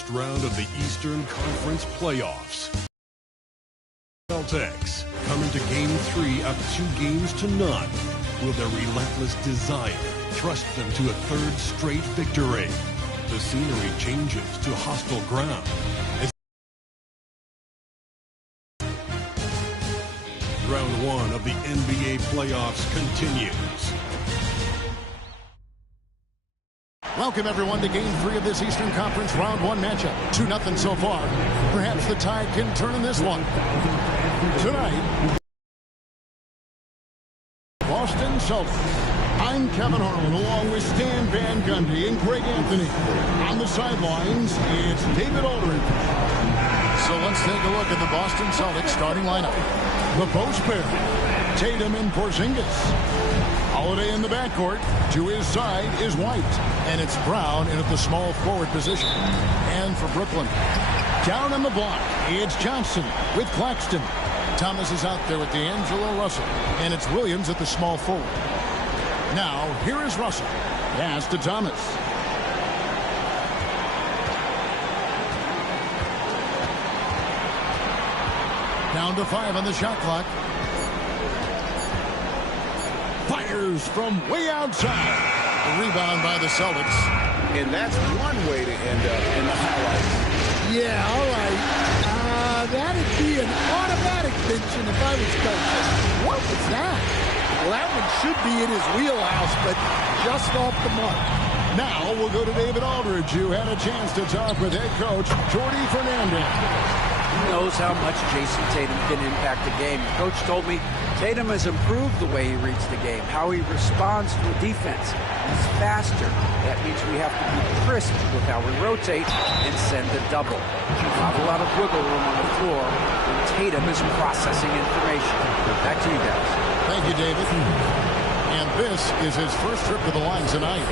first round of the Eastern Conference playoffs. Celtics come into Game 3 up 2-0. Will their relentless desire thrust them to a third straight victory? The scenery changes to hostile ground as round 1 of the NBA playoffs continues. Welcome, everyone, to Game 3 of this Eastern Conference Round 1 matchup. 2-0 so far. Perhaps the tide can turn in this one. Tonight, Boston Celtics. I'm Kevin Harlan, along with Stan Van Gundy and Greg Anthony. On the sidelines, it's David Aldridge. So let's take a look at the Boston Celtics starting lineup. The post pair, Tatum and Porzingis. Holiday in the backcourt. To his side is White. And it's Brown in at the small forward position. And for Brooklyn, down on the block, it's Johnson with Claxton. Thomas is out there with D'Angelo Russell. And it's Williams at the small forward. Now, here is Russell. Pass to Thomas. Down to 5 on the shot clock. Fires from way outside. The rebound by the Celtics. And that's one way to end up in the highlights. Yeah, all right. That'd be an automatic mention if I was coaching. What was that? Well, that one should be in his wheelhouse, but just off the mark. Now we'll go to David Aldridge, who had a chance to talk with head coach Jordi Fernandez. He knows how much Jason Tatum can impact the game. Coach told me Tatum has improved the way he reads the game, how he responds to defense. He's faster. That means we have to be crisp with how we rotate and send a double. Not a lot of wiggle room on the floor when Tatum is processing information. Back to you guys. Thank you, David. And this is his first trip to the line tonight.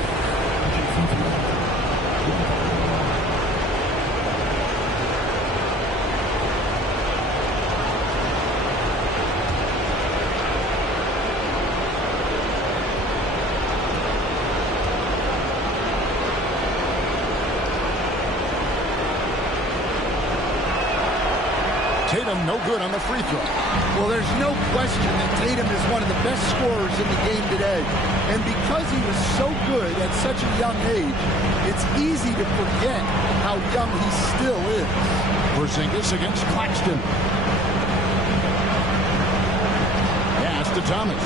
Tatum no good on the free throw. Well, there's no question that Tatum is one of the best scorers in the game today. And because he was so good at such a young age, it's easy to forget how young he still is. Porzingis against Claxton. Pass to Thomas.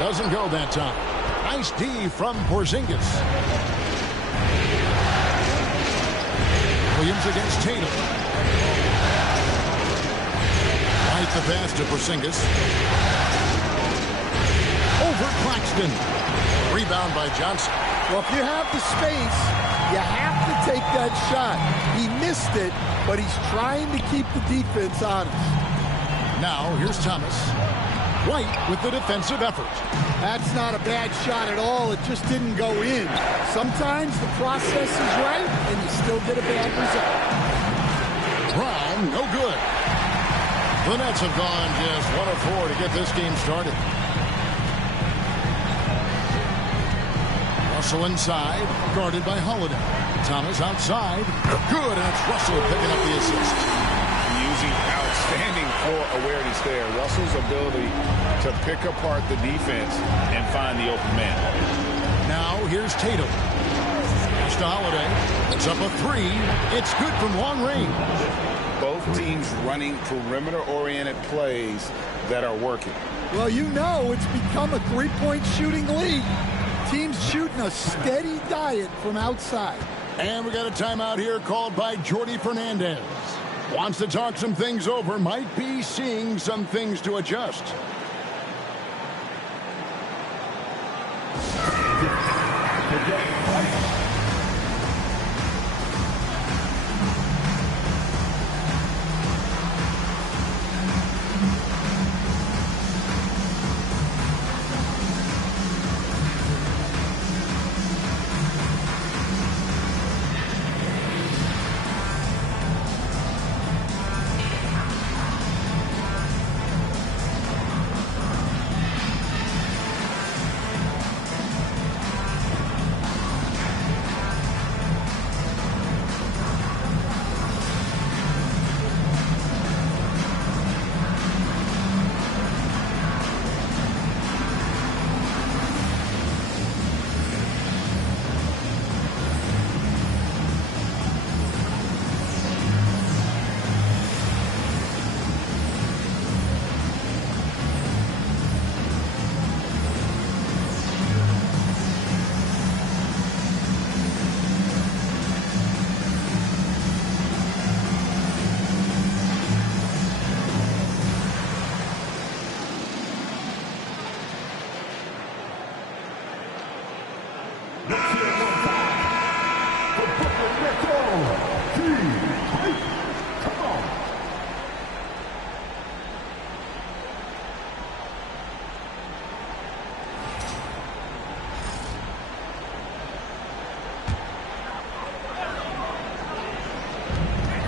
Doesn't go that time. Nice D from Porzingis. Williams against Tatum. White the pass to Porzingis. Over Claxton. Rebound by Johnson. Well, if you have the space, you have to take that shot. He missed it, but he's trying to keep the defense honest. Now, here's Thomas. White with the defensive effort. That's not a bad shot at all. It just didn't go in. Sometimes the process is right, and you still get a bad result. Brown, no good. The Nets have gone just 1 of 4 to get this game started. Russell inside, guarded by Holiday. Thomas outside. Good, and it's Russell picking up the assist. Using outstanding floor awareness there. Russell's ability to pick apart the defense and find the open man. Now here's Tatum. Pass to Holiday. It's up a 3. It's good from long range. Both teams running perimeter-oriented plays that are working. Well, you know it's become a three-point shooting league. Teams shooting a steady diet from outside. And we got a timeout here called by Jordi Fernandez. Wants to talk some things over. Might be seeing some things to adjust.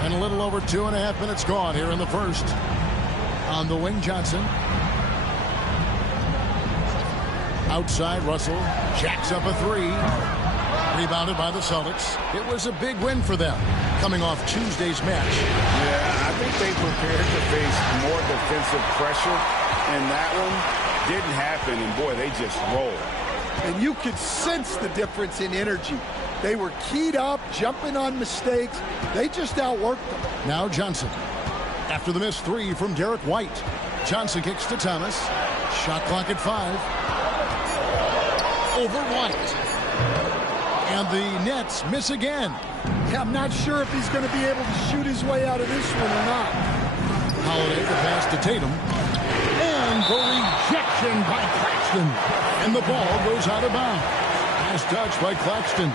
And a little over 2.5 minutes gone here in the first. On the wing, Johnson. Outside, Russell jacks up a three. Rebounded by the Celtics. It was a big win for them, coming off Tuesday's match. Yeah, I think they prepared to face more defensive pressure, and that one didn't happen, and boy, they just rolled. And you could sense the difference in energy. They were keyed up, jumping on mistakes. They just outworked them. Now Johnson. After the missed three from Derek White. Johnson kicks to Thomas. Shot clock at 5. Over White. And the Nets miss again. Yeah, I'm not sure if he's going to be able to shoot his way out of this one or not. Holiday, the pass to Tatum. And the rejection by Claxton. And the ball goes out of bounds. Nice touch by Claxton.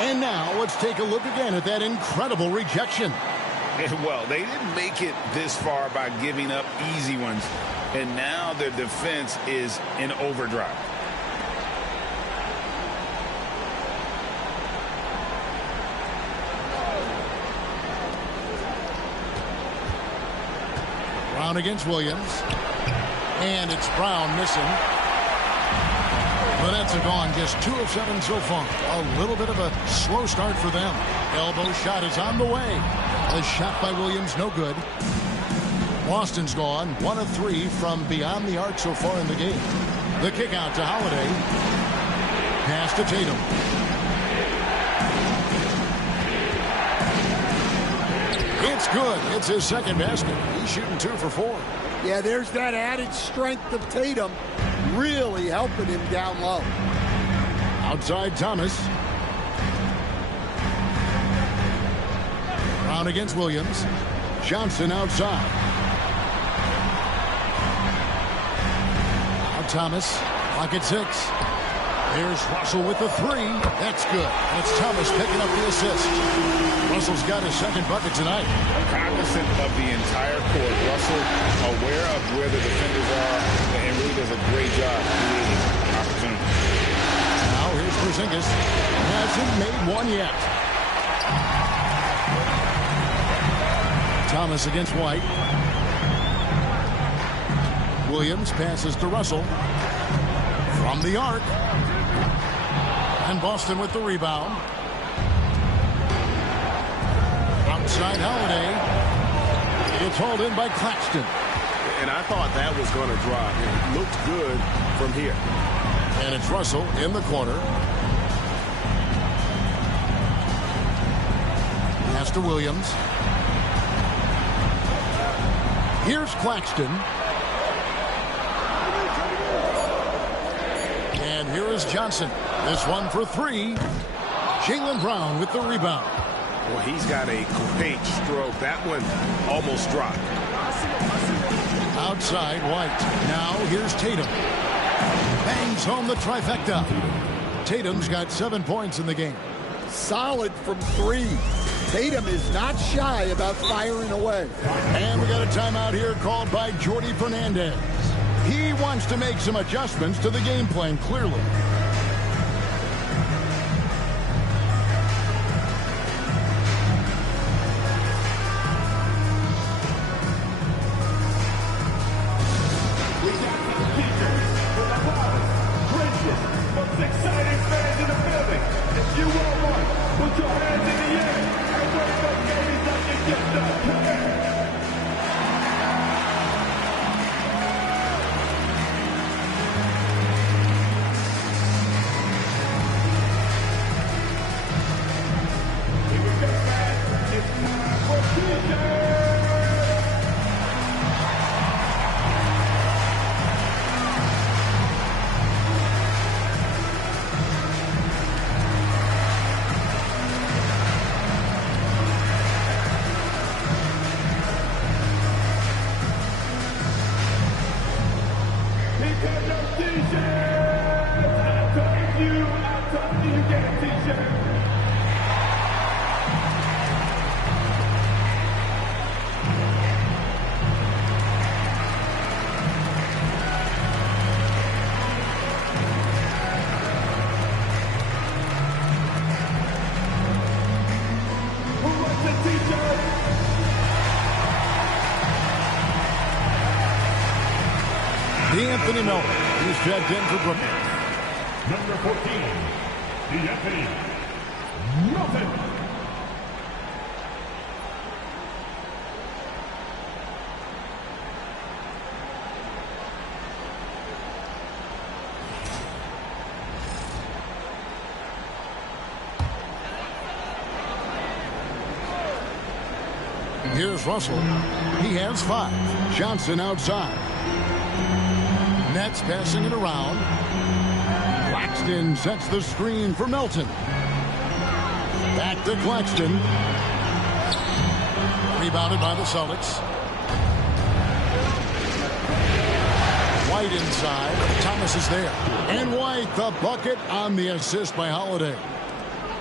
And now let's take a look again at that incredible rejection. Well, they didn't make it this far by giving up easy ones. And now their defense is in overdrive. Brown against Williams. And it's Brown missing. The Nets are gone just 2 of 7 so far. A little bit of a slow start for them. Elbow shot is on the way. The shot by Williams, no good. Boston's gone 1 of 3 from beyond the arc so far in the game. The kick out to Holiday. Pass to Tatum. It's good. It's his second basket. He's shooting 2 for 4. Yeah, there's that added strength of Tatum, really helping him down low. Outside Thomas. Brown against Williams. Johnson outside. Now Thomas. Clock at 6. Here's Russell with the 3. That's good. That's Thomas picking up the assist. Russell's got his second bucket tonight. Cognizant of the entire court. Russell aware of where the defenders are and really does a great job creating opportunity. Now here's Porzingis. Hasn't made one yet. Thomas against White. Williams passes to Russell. From the arc. And Boston with the rebound. Outside Holiday. It's hauled in by Claxton. And I thought that was going to drop. It looked good from here. And it's Russell in the corner. Pass to Williams. Here's Claxton. And here is Johnson. This one for 3. Jaylen Brown with the rebound. Well, he's got a great stroke. That one almost dropped. Outside White. Now here's Tatum. Bangs home the trifecta. Tatum's got 7 points in the game. Solid from 3. Tatum is not shy about firing away. And we got a timeout here called by Jordi Fernandez. He wants to make some adjustments to the game plan, clearly. Anthony Melton. He's checked in for Brooklyn. Number 14, Anthony Melton. Here's Russell. He has 5. Johnson outside. Nets passing it around. Claxton sets the screen for Melton. Back to Claxton. Rebounded by the Celtics. White inside. Thomas is there. And White, the bucket on the assist by Holiday.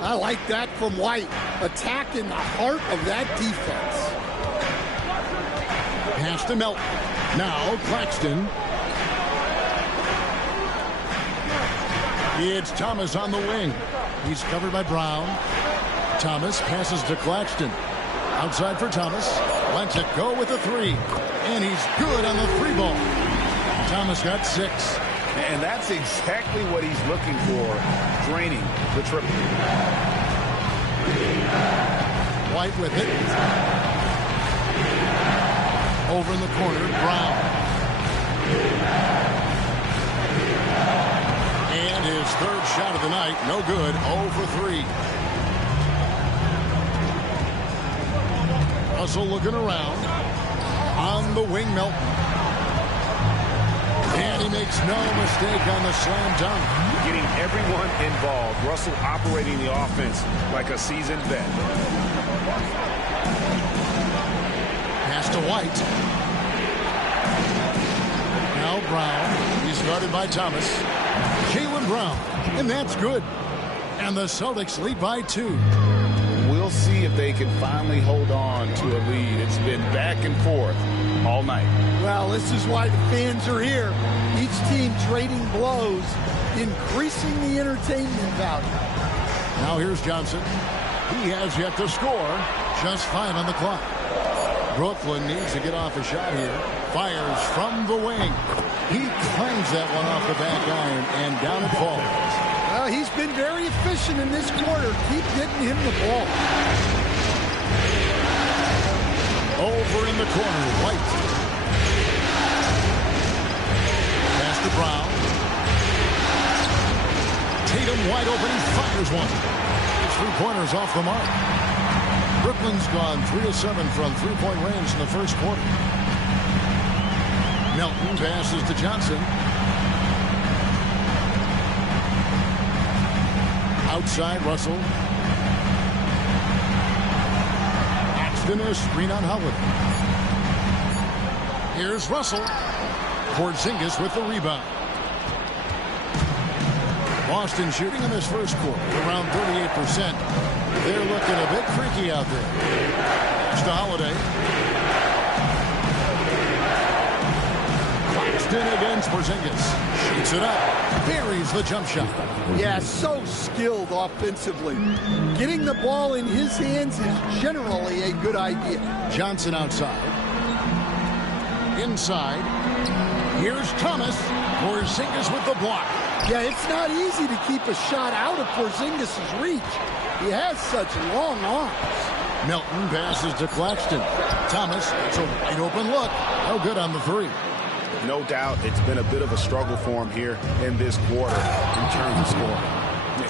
I like that from White. Attacking the heart of that defense. Pass to Melton. Now Claxton. It's Thomas on the wing. He's covered by Brown. Thomas passes to Claxton. Outside for Thomas. Lets it go with a 3. And he's good on the 3 ball. Thomas got 6. And that's exactly what he's looking for, draining the triple. White with it. Over in the corner, Brown. And his 3rd shot of the night, no good, 0 for 3. Russell looking around. On the wing, Melton. And he makes no mistake on the slam dunk. Getting everyone involved. Russell operating the offense like a seasoned vet. Pass to White. Now Brown. He's guarded by Thomas. Jaylen Brown. And that's good. And the Celtics lead by 2. We'll see if they can finally hold on to a lead. It's been back and forth all night. Well, this is why the fans are here. Each team trading blows, increasing the entertainment value. Now here's Johnson. He has yet to score. Just 5 on the clock. Brooklyn needs to get off a shot here. Fires from the wing. He clangs that one off the back iron, and down it falls. Well, he's been very efficient in this quarter. Keep getting him the ball. Over in the corner, White. Pass to Brown. Tatum wide open. He fires one. His 3-pointers off the mark. Brooklyn's gone 3 of 7 from 3-point range in the first quarter. Melton passes to Johnson. Outside, Russell. Axton a screen on Howard. Here's Russell. Porzingis with the rebound. Boston shooting in this first quarter around 38%. They're looking a bit freaky out there. It's to Holiday. Claxton against Porzingis. Shoots it up. Buries the jump shot. Yeah, so skilled offensively. Getting the ball in his hands is generally a good idea. Johnson outside. Inside. Here's Thomas. Porzingis with the block. Yeah, it's not easy to keep a shot out of Porzingis' reach. He has such long arms. Melton passes to Claxton. Thomas, it's a wide open look. No good on the 3. No doubt it's been a bit of a struggle for him here in this quarter in terms of scoring.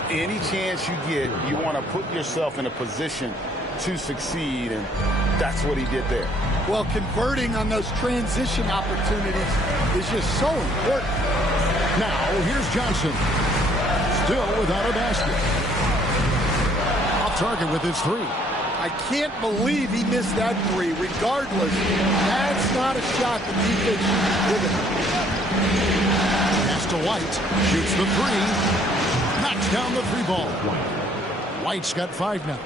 Any chance you get, you want to put yourself in a position to succeed, and that's what he did there. Well, converting on those transition opportunities is just so important. Now, here's Johnson. Still without a basket. Off target with his 3. I can't believe he missed that 3. Regardless, that's not a shot the defense should be giving. Pass to White. Shoots the 3. Knocks down the 3 ball. White's got 5 now.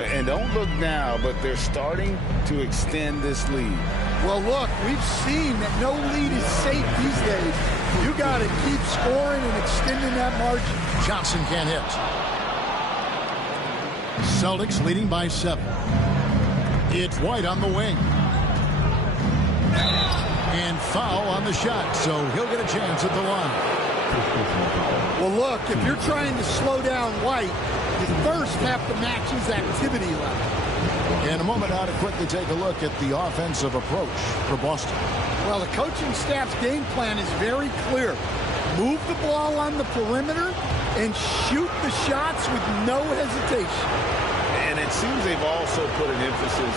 And don't look now, but they're starting to extend this lead. Well, look, we've seen that no lead is safe these days. You got to keep scoring and extending that margin. Johnson can't hit. Celtics leading by 7. It's White on the wing. And foul on the shot, so he'll get a chance at the line. Well, look, if you're trying to slow down White, you first have to match his activity level. In a moment now to quickly take a look at the offensive approach for Boston. Well, the coaching staff's game plan is very clear. Move the ball on the perimeter and shoot the shots with no hesitation. And it seems they've also put an emphasis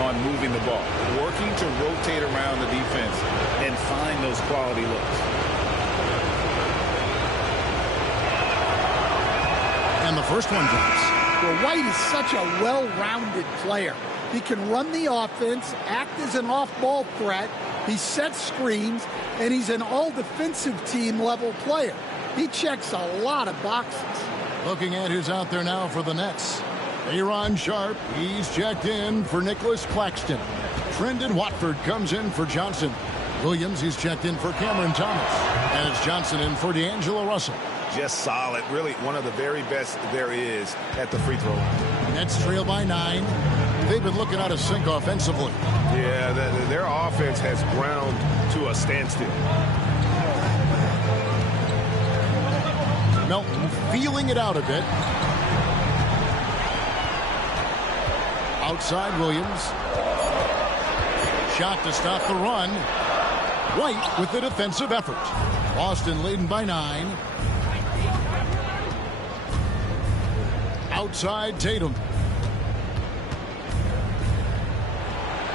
on moving the ball, working to rotate around the defense and find those quality looks. And the first one drops. Well, White is such a well-rounded player. He can run the offense, act as an off-ball threat, he sets screens, and he's an all-defensive team level player. He checks a lot of boxes. Looking at who's out there now for the Nets. Aaron Sharp, he's checked in for Nicholas Claxton. Trendon Watford comes in for Johnson. Williams, he's checked in for Cameron Thomas. And it's Johnson in for D'Angelo Russell. Just solid, really one of the very best there is at the free throw line. Nets trail by 9. They've been looking out of sync offensively. Yeah, their offense has ground to a standstill. Melton feeling it out a bit. Outside Williams. Shot to stop the run. White with the defensive effort. Boston leading by 9. Outside Tatum.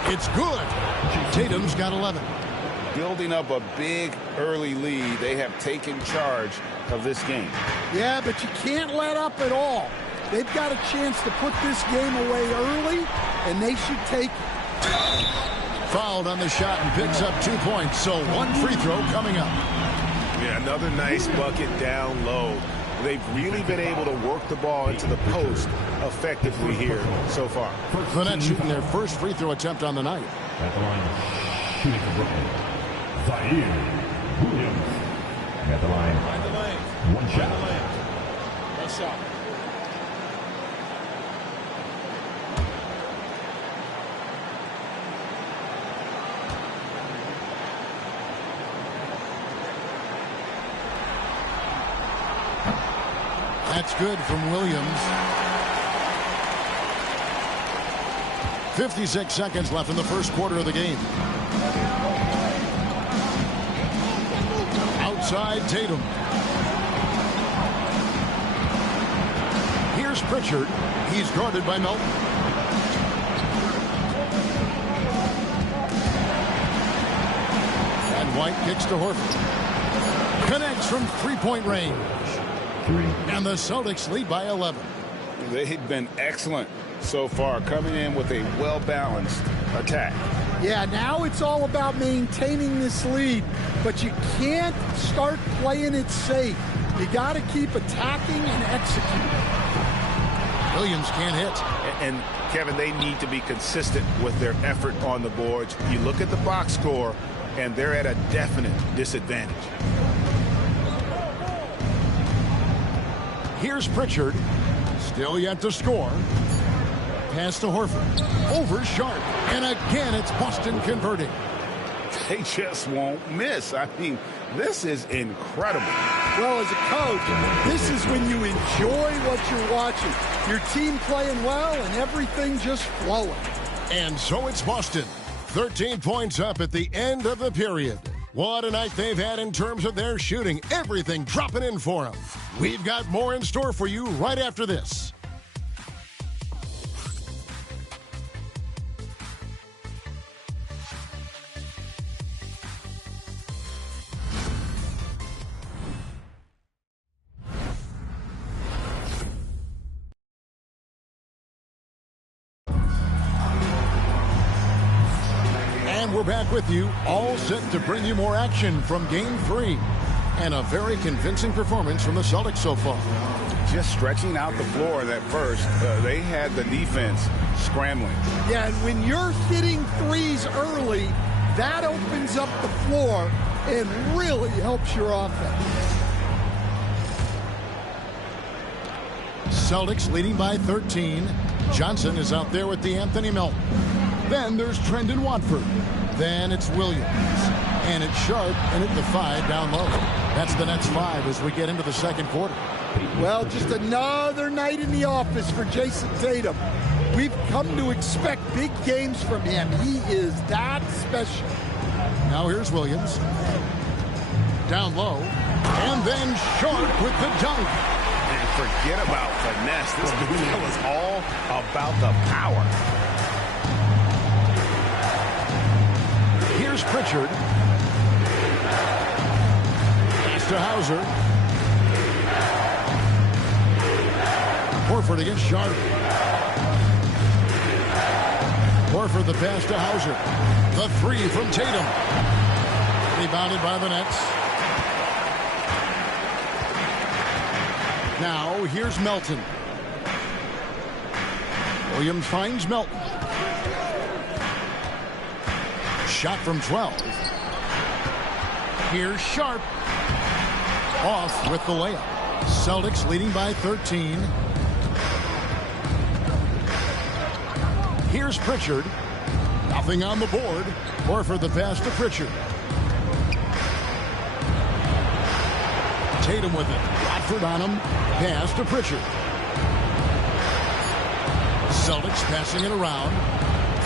It's good. Tatum's got 11. Building up a big early lead, they have taken charge of this game. Yeah, but you can't let up at all. They've got a chance to put this game away early, and they should take it. Fouled on the shot and picks up 2 points, so one free throw coming up. Yeah, another nice bucket down low. They've really been able to work the ball into the post effectively here so far. The Nets shooting their first free throw attempt on the night. At the line, shooting for Brooklyn, Zaire Williams. At the line, one shot. One shot. That's good from Williams. 56 seconds left in the first quarter of the game. Outside Tatum. Here's Pritchard. He's guarded by Melton. And White kicks to Horford. Connects from three-point range. And the Celtics lead by 11. They've been excellent so far, coming in with a well-balanced attack. Yeah, now it's all about maintaining this lead, but you can't start playing it safe. You got to keep attacking and executing. Williams can't hit. And Kevin, they need to be consistent with their effort on the boards. You look at the box score, and they're at a definite disadvantage. Here's Pritchard. Still yet to score. Pass to Horford. Over Sharp. And again, it's Boston converting. They just won't miss. I mean, this is incredible. Well, as a coach, this is when you enjoy what you're watching. Your team playing well and everything just flowing. And so it's Boston. 13 points up at the end of the period. What a night they've had in terms of their shooting. Everything dropping in for them. We've got more in store for you right after this. And we're back with you, all set to bring you more action from Game 3. And a very convincing performance from the Celtics so far. Just stretching out the floor that first. They had the defense scrambling. Yeah, and when you're hitting threes early, that opens up the floor and really helps your offense. Celtics leading by 13. Johnson is out there with the Anthony Melton. Then there's Trendon Watford. Then it's Williams. And it's Sharp, and it defied down low. That's the Nets 5 as we get into the second quarter. Well, just another night in the office for Jason Tatum. We've come to expect big games from him. He is that special. Now here's Williams. Down low. And then Sharp with the dunk. And forget about finesse. This dude was all about the power. Here's Pritchard. Pass to Hauser. Horford against Sharp. Horford the pass to Hauser. The three from Tatum. Rebounded by the Nets. Now here's Melton. Williams finds Melton. Shot from 12. Here's Sharp. Off with the layup. Celtics leading by 13. Here's Pritchard. Nothing on the board. Horford the pass to Pritchard. Tatum with it. Watford on him. Pass to Pritchard. Celtics passing it around.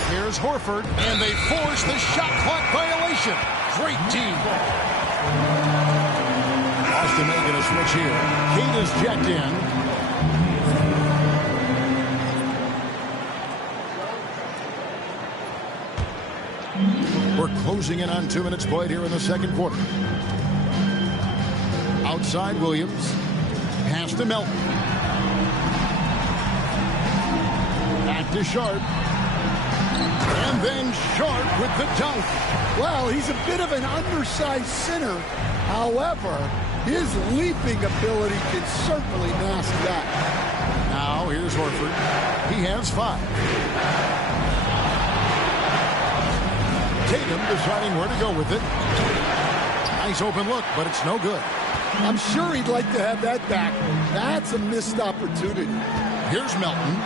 Here's Horford, and they force the shot clock violation. Great team. Boston making a switch here. Kate is checked in. We're closing in on 2 minutes played here in the second quarter. Outside Williams. Pass to Melton. Back to Sharp. And then Sharp with the dunk. Well, he's a bit of an undersized center. However, his leaping ability can certainly mask that. Now here's Horford. He has 5. Tatum deciding where to go with it. Nice open look, but it's no good. I'm sure he'd like to have that back. That's a missed opportunity. Here's Melton.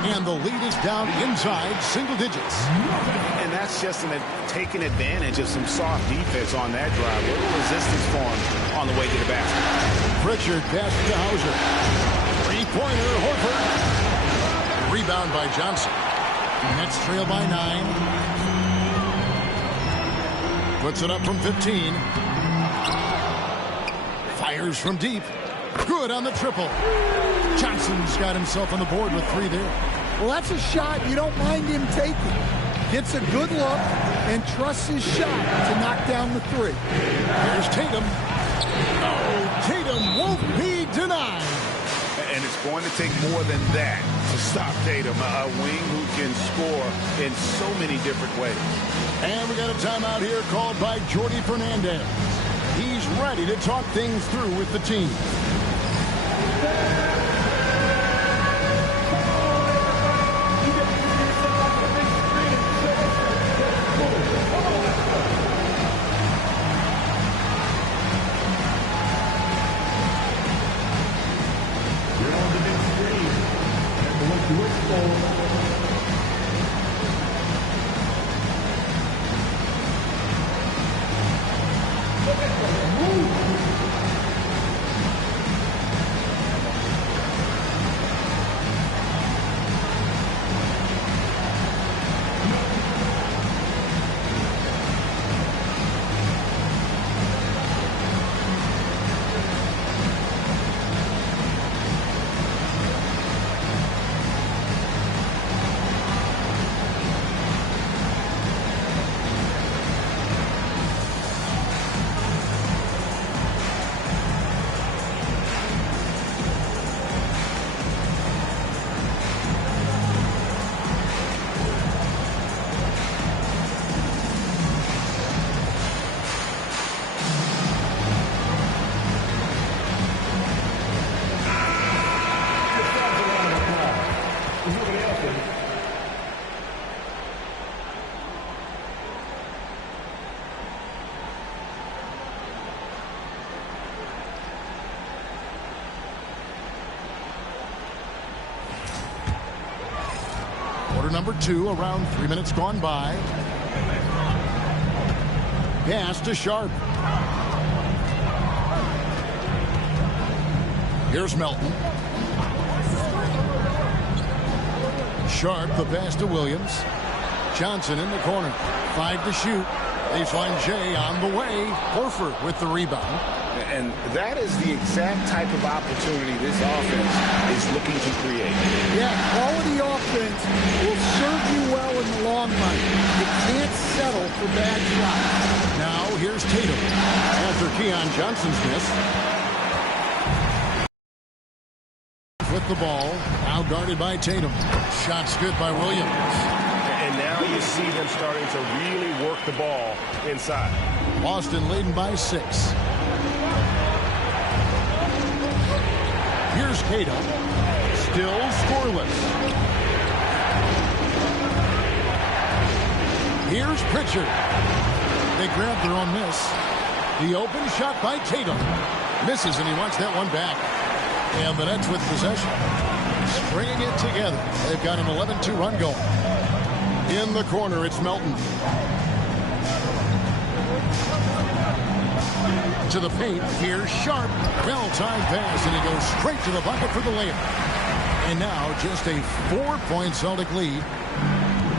And the lead is down inside single digits. And that's just taking advantage of some soft defense on that drive. Little resistance for him on the way to the basket. Pritchard passes to Hauser. Three-pointer, Horford. Rebound by Johnson. Nets trail by 9. Puts it up from 15. Fires from deep. Good on the triple. Johnson's got himself on the board with 3 there. Well, that's a shot you don't mind him taking. Gets a good look and trusts his shot to knock down the 3. Here's Tatum. Oh, Tatum won't be denied. And it's going to take more than that to stop Tatum, a wing who can score in so many different ways. And we got a timeout here called by Jordi Fernandez. He's ready to talk things through with the team. You're on the big screen. And what you look for. Quarter number 2, around 3 minutes gone by. Pass to Sharp. Here's Melton. Sharp, the pass to Williams. Johnson in the corner. 5 to shoot. They find Jay on the way. Horford with the rebound. And that is the exact type of opportunity this offense is looking to create. Yeah, quality offense will serve you well in the long run. You can't settle for bad shots. Now here's Tatum. After Keon Johnson's miss. With the ball. Now guarded by Tatum. Shots good by Williams. And now you see them starting to really work the ball inside. Boston leading by 6. Here's Tatum. Still scoreless. Here's Pritchard. They grab their own miss. The open shot by Tatum. Misses, and he wants that one back. And the Nets with possession. Stringing it together. They've got an 11-2 run going. In the corner, it's Melton. To the paint, here's Sharp. Well-timed pass, and he goes straight to the bucket for the layup. And now just a 4-point Celtic lead.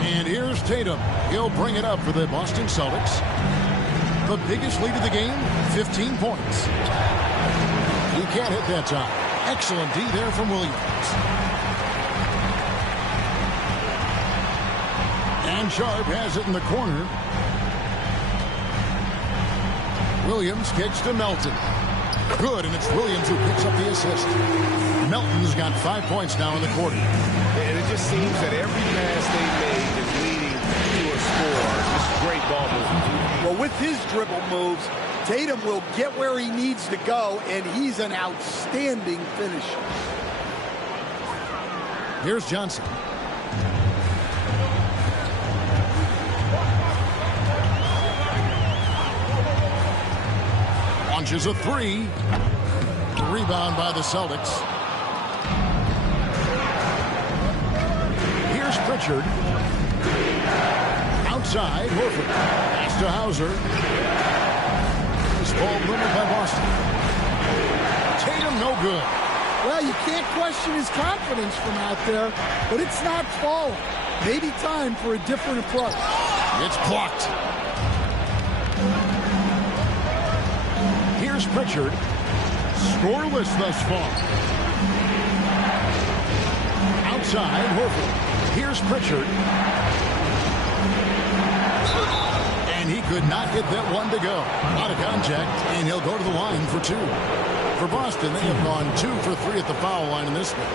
And here's Tatum. He'll bring it up for the Boston Celtics. The biggest lead of the game, 15 points. He can't hit that time. Excellent D there from Williams. And Sharp has it in the corner. Williams kicks to Melton. Good, and it's Williams who picks up the assist. Melton's got 5 points now in the quarter. And it just seems that every pass they made is leading to a score. Just great ball movement. Well, with his dribble moves, Tatum will get where he needs to go, and he's an outstanding finisher. Here's Johnson. Launches a 3. Rebound by the Celtics. Here's Pritchard. Outside, Horford. Pass to Hauser. This ball limit by Boston. Tatum no good. Well, you can't question his confidence from out there, but it's not falling. Maybe time for a different approach. It's blocked. Here's Pritchard. Scoreless thus far. Outside, Horford. Here's Pritchard. And he could not get that one to go. Out of contact, and he'll go to the line for 2. For Boston, they have gone 2 for 3 at the foul line in this one.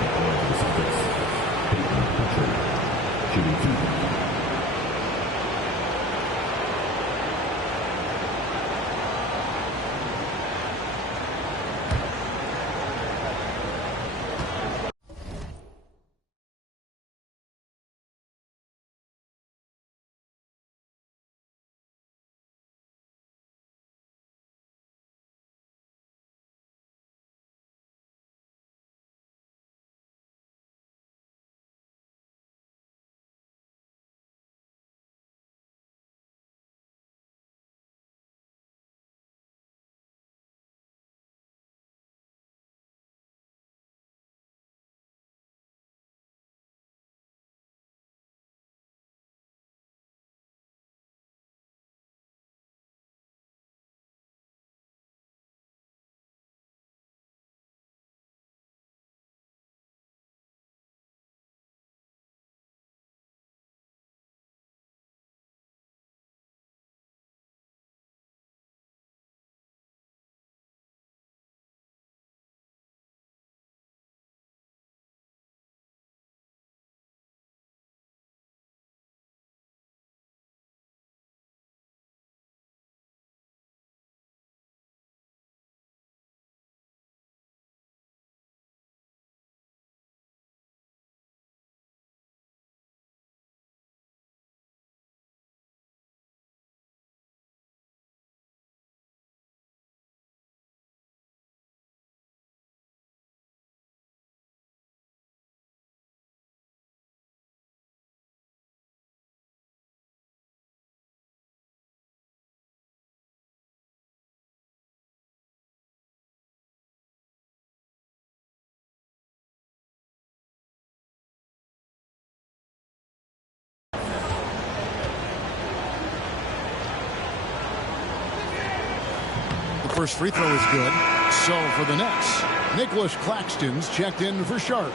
First free throw is good. So for the Nets, Nicholas Claxton's checked in for Sharp.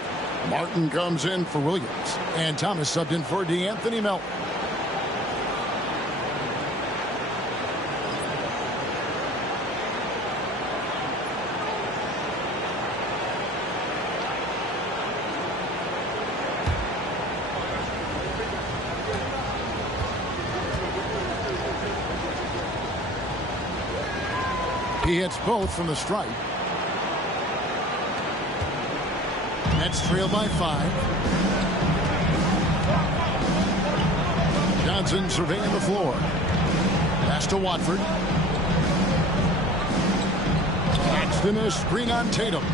Martin comes in for Williams. And Thomas subbed in for D'Anthony Melton. He hits both from the stripe. Nets trail by 5. Johnson surveying the floor. Pass to Watford. Claxton a screen on Tatum.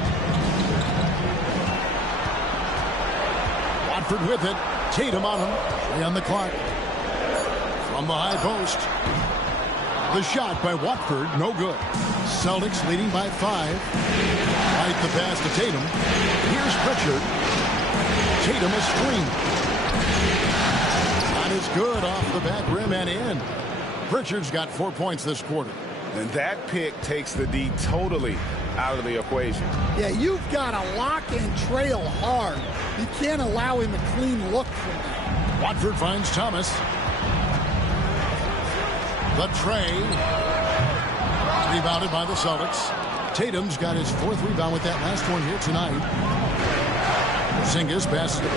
Watford with it. Tatum on him. 3 on the clock. From the high post. The shot by Watford, no good. Celtics leading by 5. Right the pass to Tatum. Here's Pritchard. Tatum a screen. Shot is good off the back rim and in. Pritchard's got 4 points this quarter. And that pick takes the D totally out of the equation. Yeah, you've got to lock and trail hard. You can't allow him a clean look from that. Watford finds Thomas. The tray. Rebounded by the Celtics. Tatum's got his 4th rebound with that last one here tonight. Porzingis passes the ball.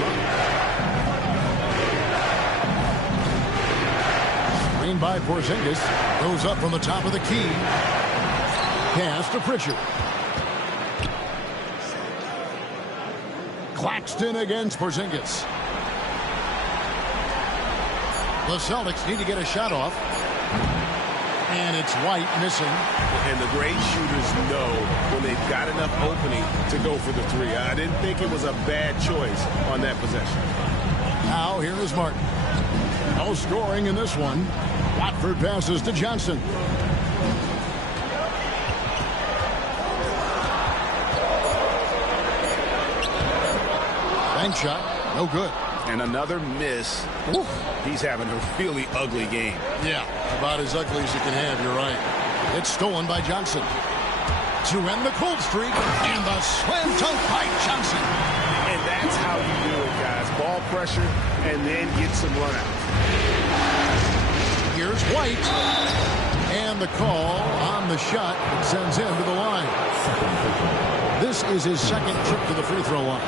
Screen by Porzingis. Goes up from the top of the key. Pass to Pritchard. Claxton against Porzingis. The Celtics need to get a shot off. And it's White missing. And the great shooters know when they've got enough opening to go for the 3. I didn't think it was a bad choice on that possession. Now here is Martin. No scoring in this one. Watford passes to Johnson. Bank shot, no good. And another miss. Oof. He's having a really ugly game. Yeah, about as ugly as you can have, you're right. It's stolen by Johnson. To end the cold streak, and the slam dunk by Johnson. And that's how you do it, guys. Ball pressure, and then get some run out. Here's White. And the call on the shot that sends him to the line. This is his 2nd trip to the free throw line.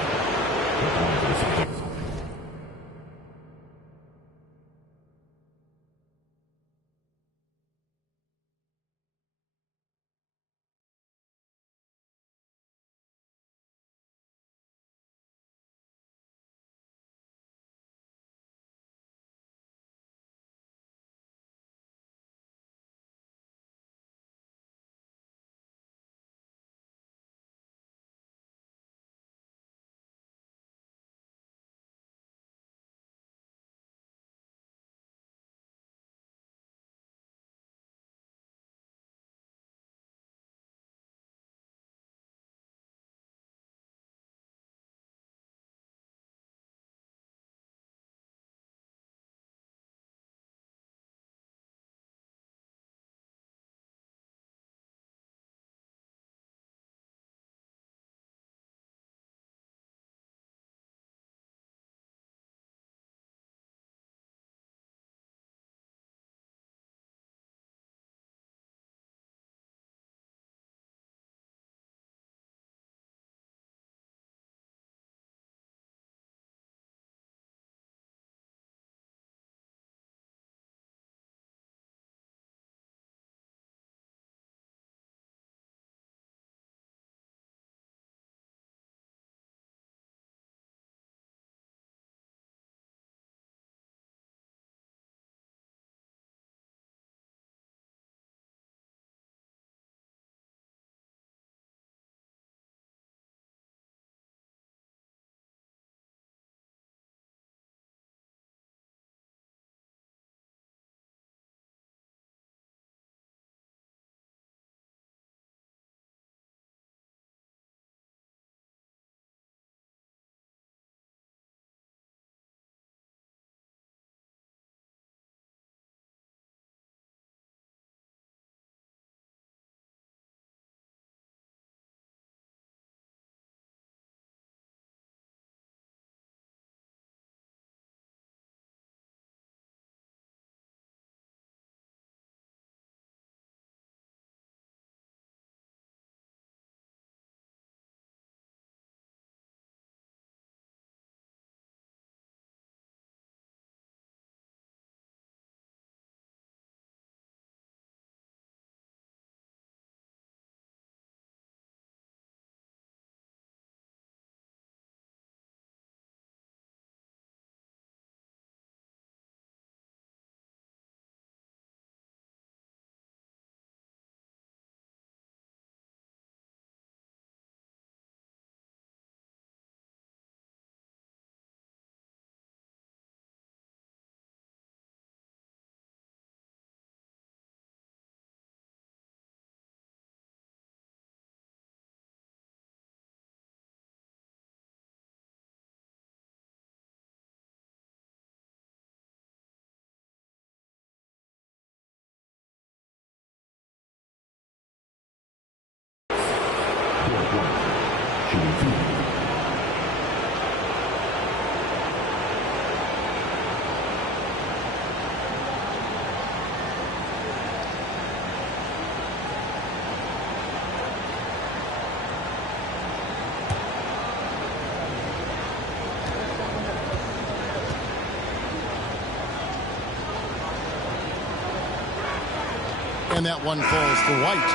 And that one falls to White.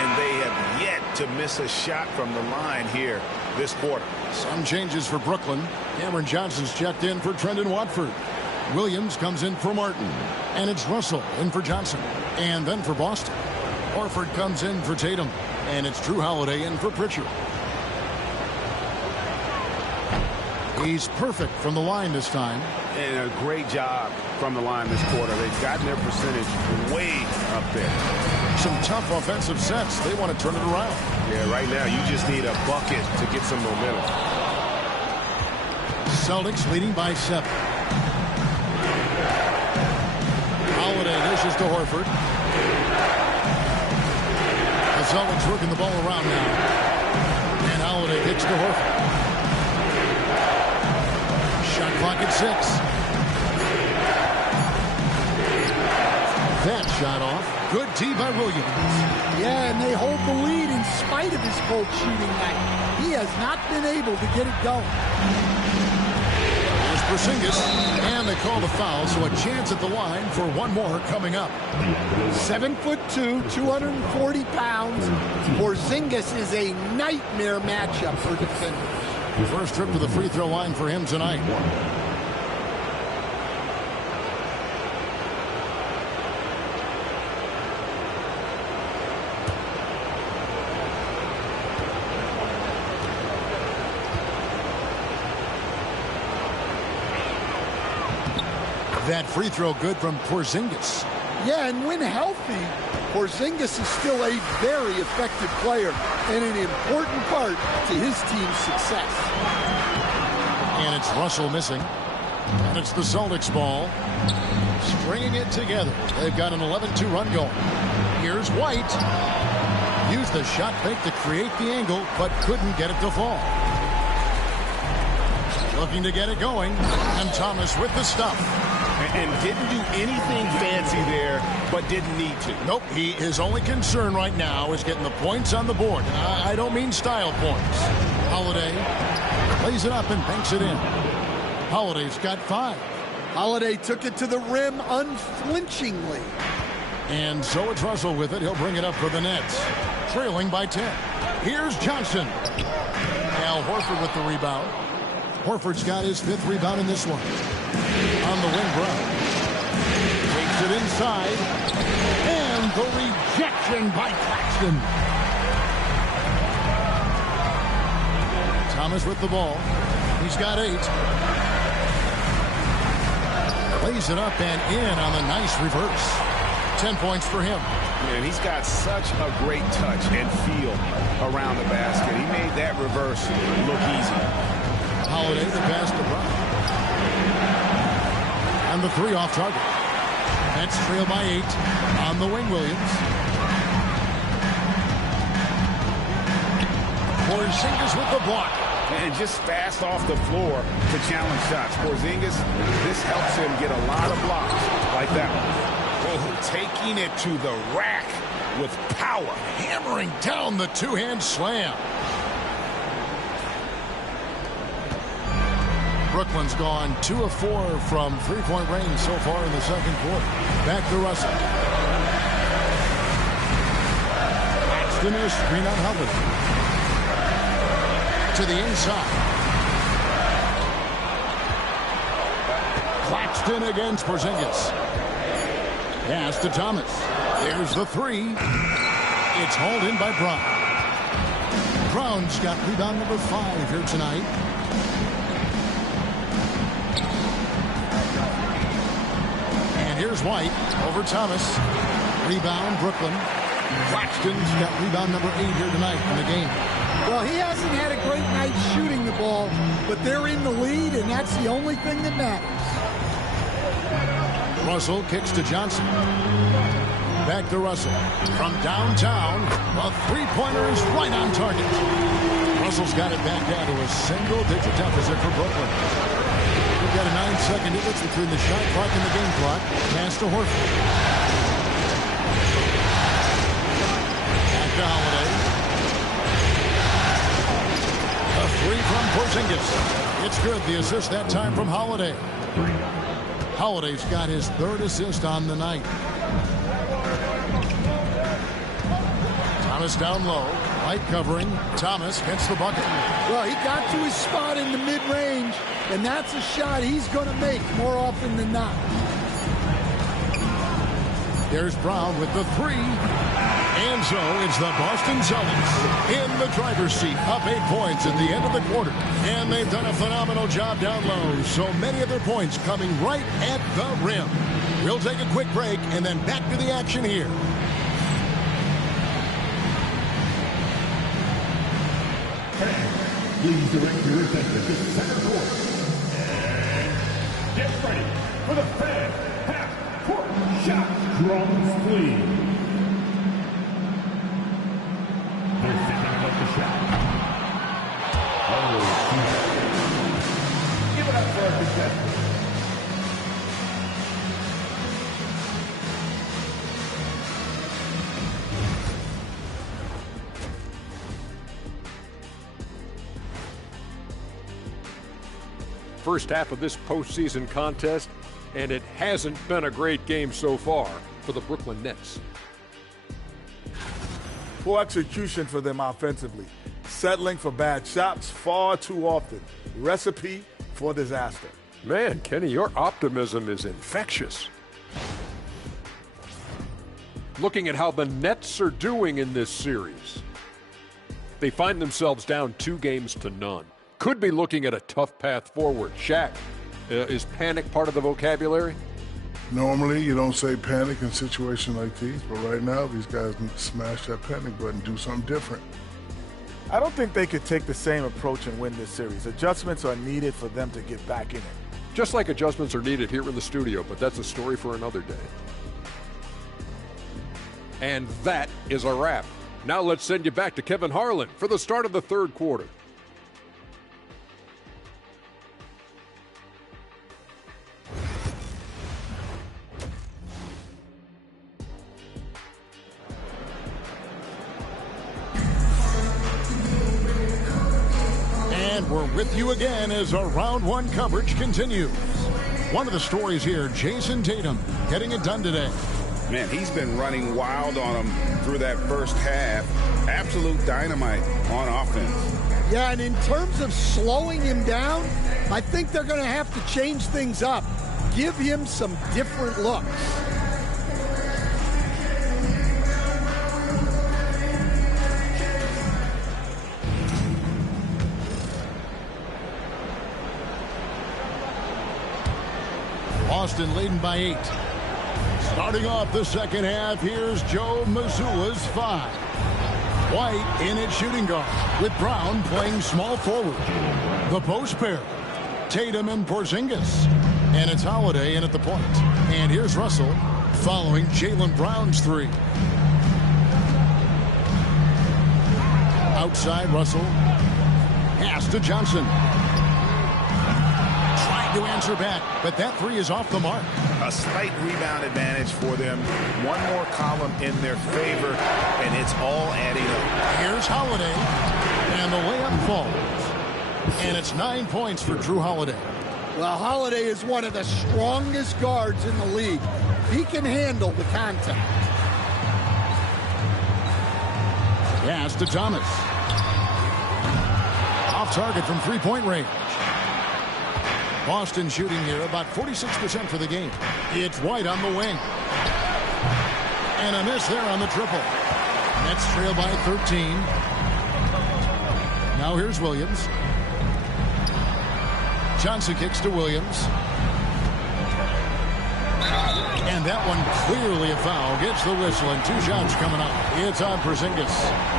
And they have yet to miss a shot from the line here this quarter. Some changes for Brooklyn. Cameron Johnson's checked in for Trendon Watford. Williams comes in for Martin. And it's Russell in for Johnson. And then for Boston, Horford comes in for Tatum. And it's Drew Holiday in for Pritchard. He's perfect from the line this time. And a great job from the line this quarter. They've gotten their percentage way up there. Some tough offensive sets. They want to turn it around. Yeah, right now you just need a bucket to get some momentum. Celtics leading by 7. Holiday dishes to Horford. The Celtics working the ball around now. And Holiday kicks to Horford. Shot clock at 6. That shot off. Good tee by Williams. Yeah, and they hold the lead in spite of his cold shooting night. He has not been able to get it going. Here's Porzingis, and they call the foul, so a chance at the line for one more coming up. 7'2", 240 pounds. Porzingis is a nightmare matchup for defenders. First trip to the free throw line for him tonight. That free throw good from Porzingis. Yeah, and when healthy, Porzingis is still a very effective player and an important part to his team's success. And it's Russell missing. And it's the Celtics ball. Stringing it together. They've got an 11-2 run going. Here's White. Used the shot fake to create the angle, but couldn't get it to fall. Looking to get it going. And Thomas with the stuff. And didn't do anything fancy there, but didn't need to. Nope, his only concern right now is getting the points on the board. And I don't mean style points. Holiday lays it up and banks it in. Holiday's got 5. Holiday took it to the rim unflinchingly. And so it's Russell with it. He'll bring it up for the Nets. Trailing by 10. Here's Johnson. Al Horford with the rebound. Horford's got his 5th rebound in this one. On the wing, Brown. Takes it inside. And the rejection by Claxton. Thomas with the ball. He's got 8. Lays it up and in on the nice reverse. 10 points for him. Man, he's got such a great touch and feel around the basket. He made that reverse look easy. Holiday, the pass to Brown. And the 3 off target. Nets trail by 8. On the wing, Williams. Porzingis with the block. And just fast off the floor to challenge shots. Porzingis, this helps him get a lot of blocks like that one. Oh, taking it to the rack with power. Hammering down the 2-hand slam. Brooklyn's gone 2 of 4 from 3-point range so far in the second quarter. Back to Russell. Paxton is screen on Holiday. To the inside. Claxton against Porzingis. Pass to Thomas. There's the 3. It's hauled in by Brown. Brown's got rebound number 5 here tonight. Here's White over Thomas. Rebound, Brooklyn. Claxton's got rebound number 8 here tonight in the game. Well, he hasn't had a great night shooting the ball, but they're in the lead, and that's the only thing that matters. Russell kicks to Johnson. Back to Russell. From downtown, a 3-pointer is right on target. Russell's got it back down to a single-digit deficit for Brooklyn. We've got a 9-second difference between the shot clock and the game clock. Pass to Horford. Back to Holiday. A 3 from Porzingis. It's good. The assist that time from Holiday. Holiday's got his 3rd assist on the night. Thomas down low. Light covering. Thomas gets the bucket. Well, he got to his spot in the mid-range, and that's a shot he's going to make more often than not. There's Brown with the three. And so it's the Boston Celtics in the driver's seat, up 8 points at the end of the quarter. And they've done a phenomenal job down low. So many of their points coming right at the rim. We'll take a quick break and then back to the action here. Please direct your attention to center court. And get ready for the fan half-court shot. Drums, please. They're thinking about the shot. Oh, give it up for our contestants. First half of this postseason contest, and it hasn't been a great game so far for the Brooklyn Nets. Poor execution for them offensively. Settling for bad shots far too often. Recipe for disaster. Man, Kenny, your optimism is infectious. Looking at how the Nets are doing in this series, they find themselves down 2-0. Could be looking at a tough path forward. Shaq, is panic part of the vocabulary? Normally, you don't say panic in situations like these, but right now, these guys need to smash that panic button, do something different. I don't think they could take the same approach and win this series. Adjustments are needed for them to get back in it. Just like adjustments are needed here in the studio, but that's a story for another day. And that is a wrap. Now let's send you back to Kevin Harlan for the start of the third quarter. And we're with you again as our round one coverage continues. One of the stories here, Jason Tatum getting it done today. Man, he's been running wild on him through that first half. Absolute dynamite on offense. Yeah, and in terms of slowing him down, I think they're going to have to change things up. Give him some different looks. Boston leading by 8. Starting off the second half, here's Joe Mazzulla's 5. White in at shooting guard, with Brown playing small forward. The post pair, Tatum and Porzingis. And it's Holiday in at the point. And here's Russell following Jaylen Brown's 3. Outside Russell. Pass to Johnson. Trying to answer back, but that 3 is off the mark. A slight rebound advantage for them. One more column in their favor, and it's all adding up. Here's Holiday, and the layup falls. And it's 9 points for Drew Holiday. Well, Holiday is one of the strongest guards in the league. He can handle the contact. Pass to Thomas. Off target from three-point range. Boston shooting here about 46% for the game. It's White on the wing. And a miss there on the triple. Nets trail by 13. Now here's Williams. Johnson kicks to Williams. And that one clearly a foul. Gets the whistle and 2 shots coming up. It's on Porzingis.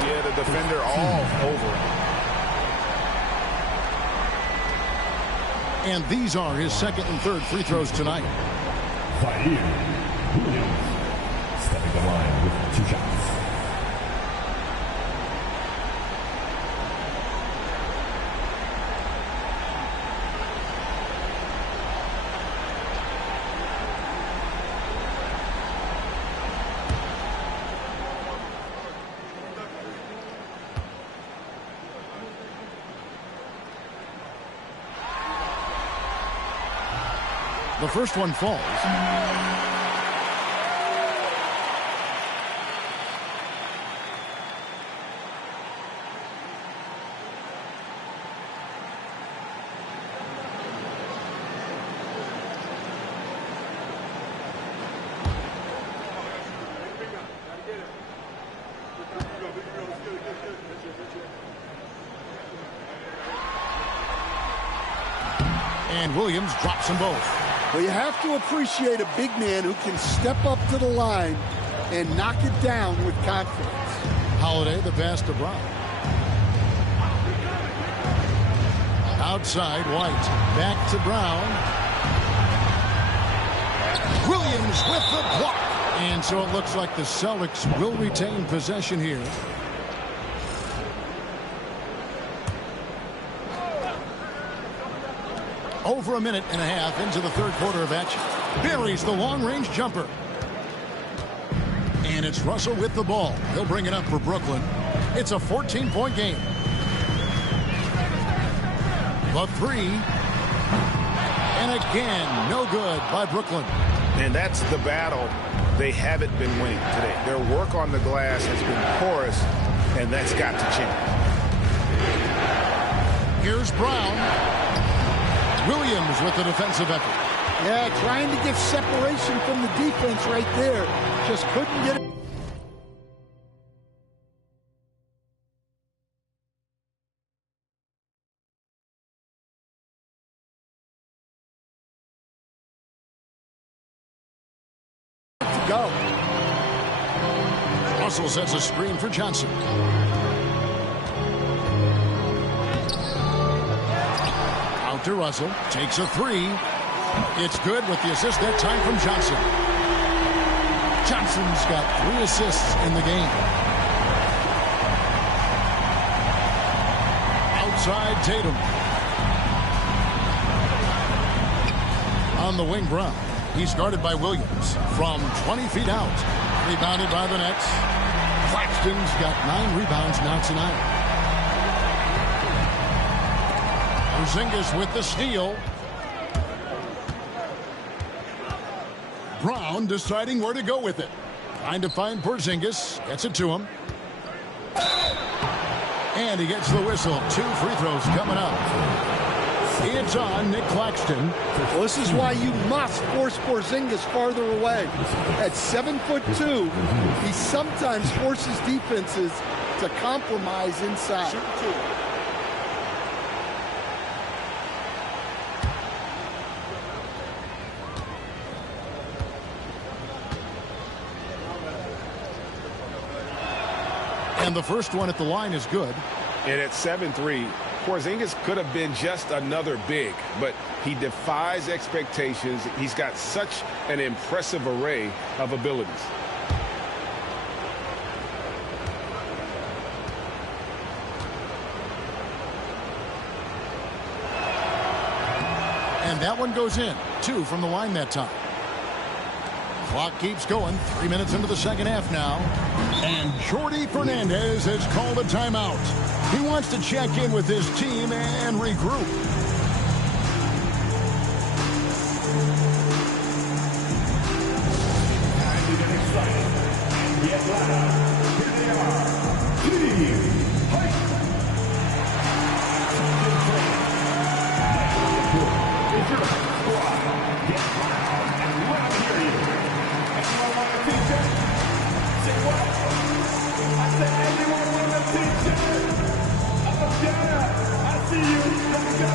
Yeah, the defender all over him. And these are his second and third free throws tonight. Williams stepping the line with 2 shots. The first one falls. And Williams drops them both. Well, you have to appreciate a big man who can step up to the line and knock it down with confidence. Holiday, the pass to Brown. Outside, White. Back to Brown. Williams with the block. And so it looks like the Celtics will retain possession here. Over a minute and a half into the third quarter of action. Buries the long-range jumper. And it's Russell with the ball. He'll bring it up for Brooklyn. It's a 14-point game. The three. And again, no good by Brooklyn. And that's the battle they haven't been winning today. Their work on the glass has been porous, and that's got to change. Here's Brown. Williams with the defensive effort. Yeah, trying to get separation from the defense right there. Just couldn't get it. Go. Russell sets a screen for Johnson. Out to Russell. Takes a three. It's good with the assist that time from Johnson. Johnson's got 3 assists in the game. Outside Tatum. On the wing, Brown. He's guarded by Williams from 20 feet out. Rebounded by the Nets. Claxton's got 9 rebounds now tonight. Porzingis with the steal. Brown deciding where to go with it. Trying to find Porzingis. Gets it to him. And he gets the whistle. 2 free throws coming up. It's on Nick Claxton. Well, this is why you must force Porzingis farther away. At 7'2", he sometimes forces defenses to compromise inside. And the first one at the line is good. And at 7'3", Porzingis could have been just another big, but he defies expectations. He's got such an impressive array of abilities. And that one goes in. 2 from the line that time. Clock keeps going. 3 minutes into the second half now. And Jordi Fernandez has called a timeout. He wants to check in with his team and regroup. Time to get excited and get loud. Here they are. Team Fight. It's your squad. Get loud and let them hear you. Anyone want a t-shirt? Say what? I said anyone want a t-shirt? I see you. Let's go.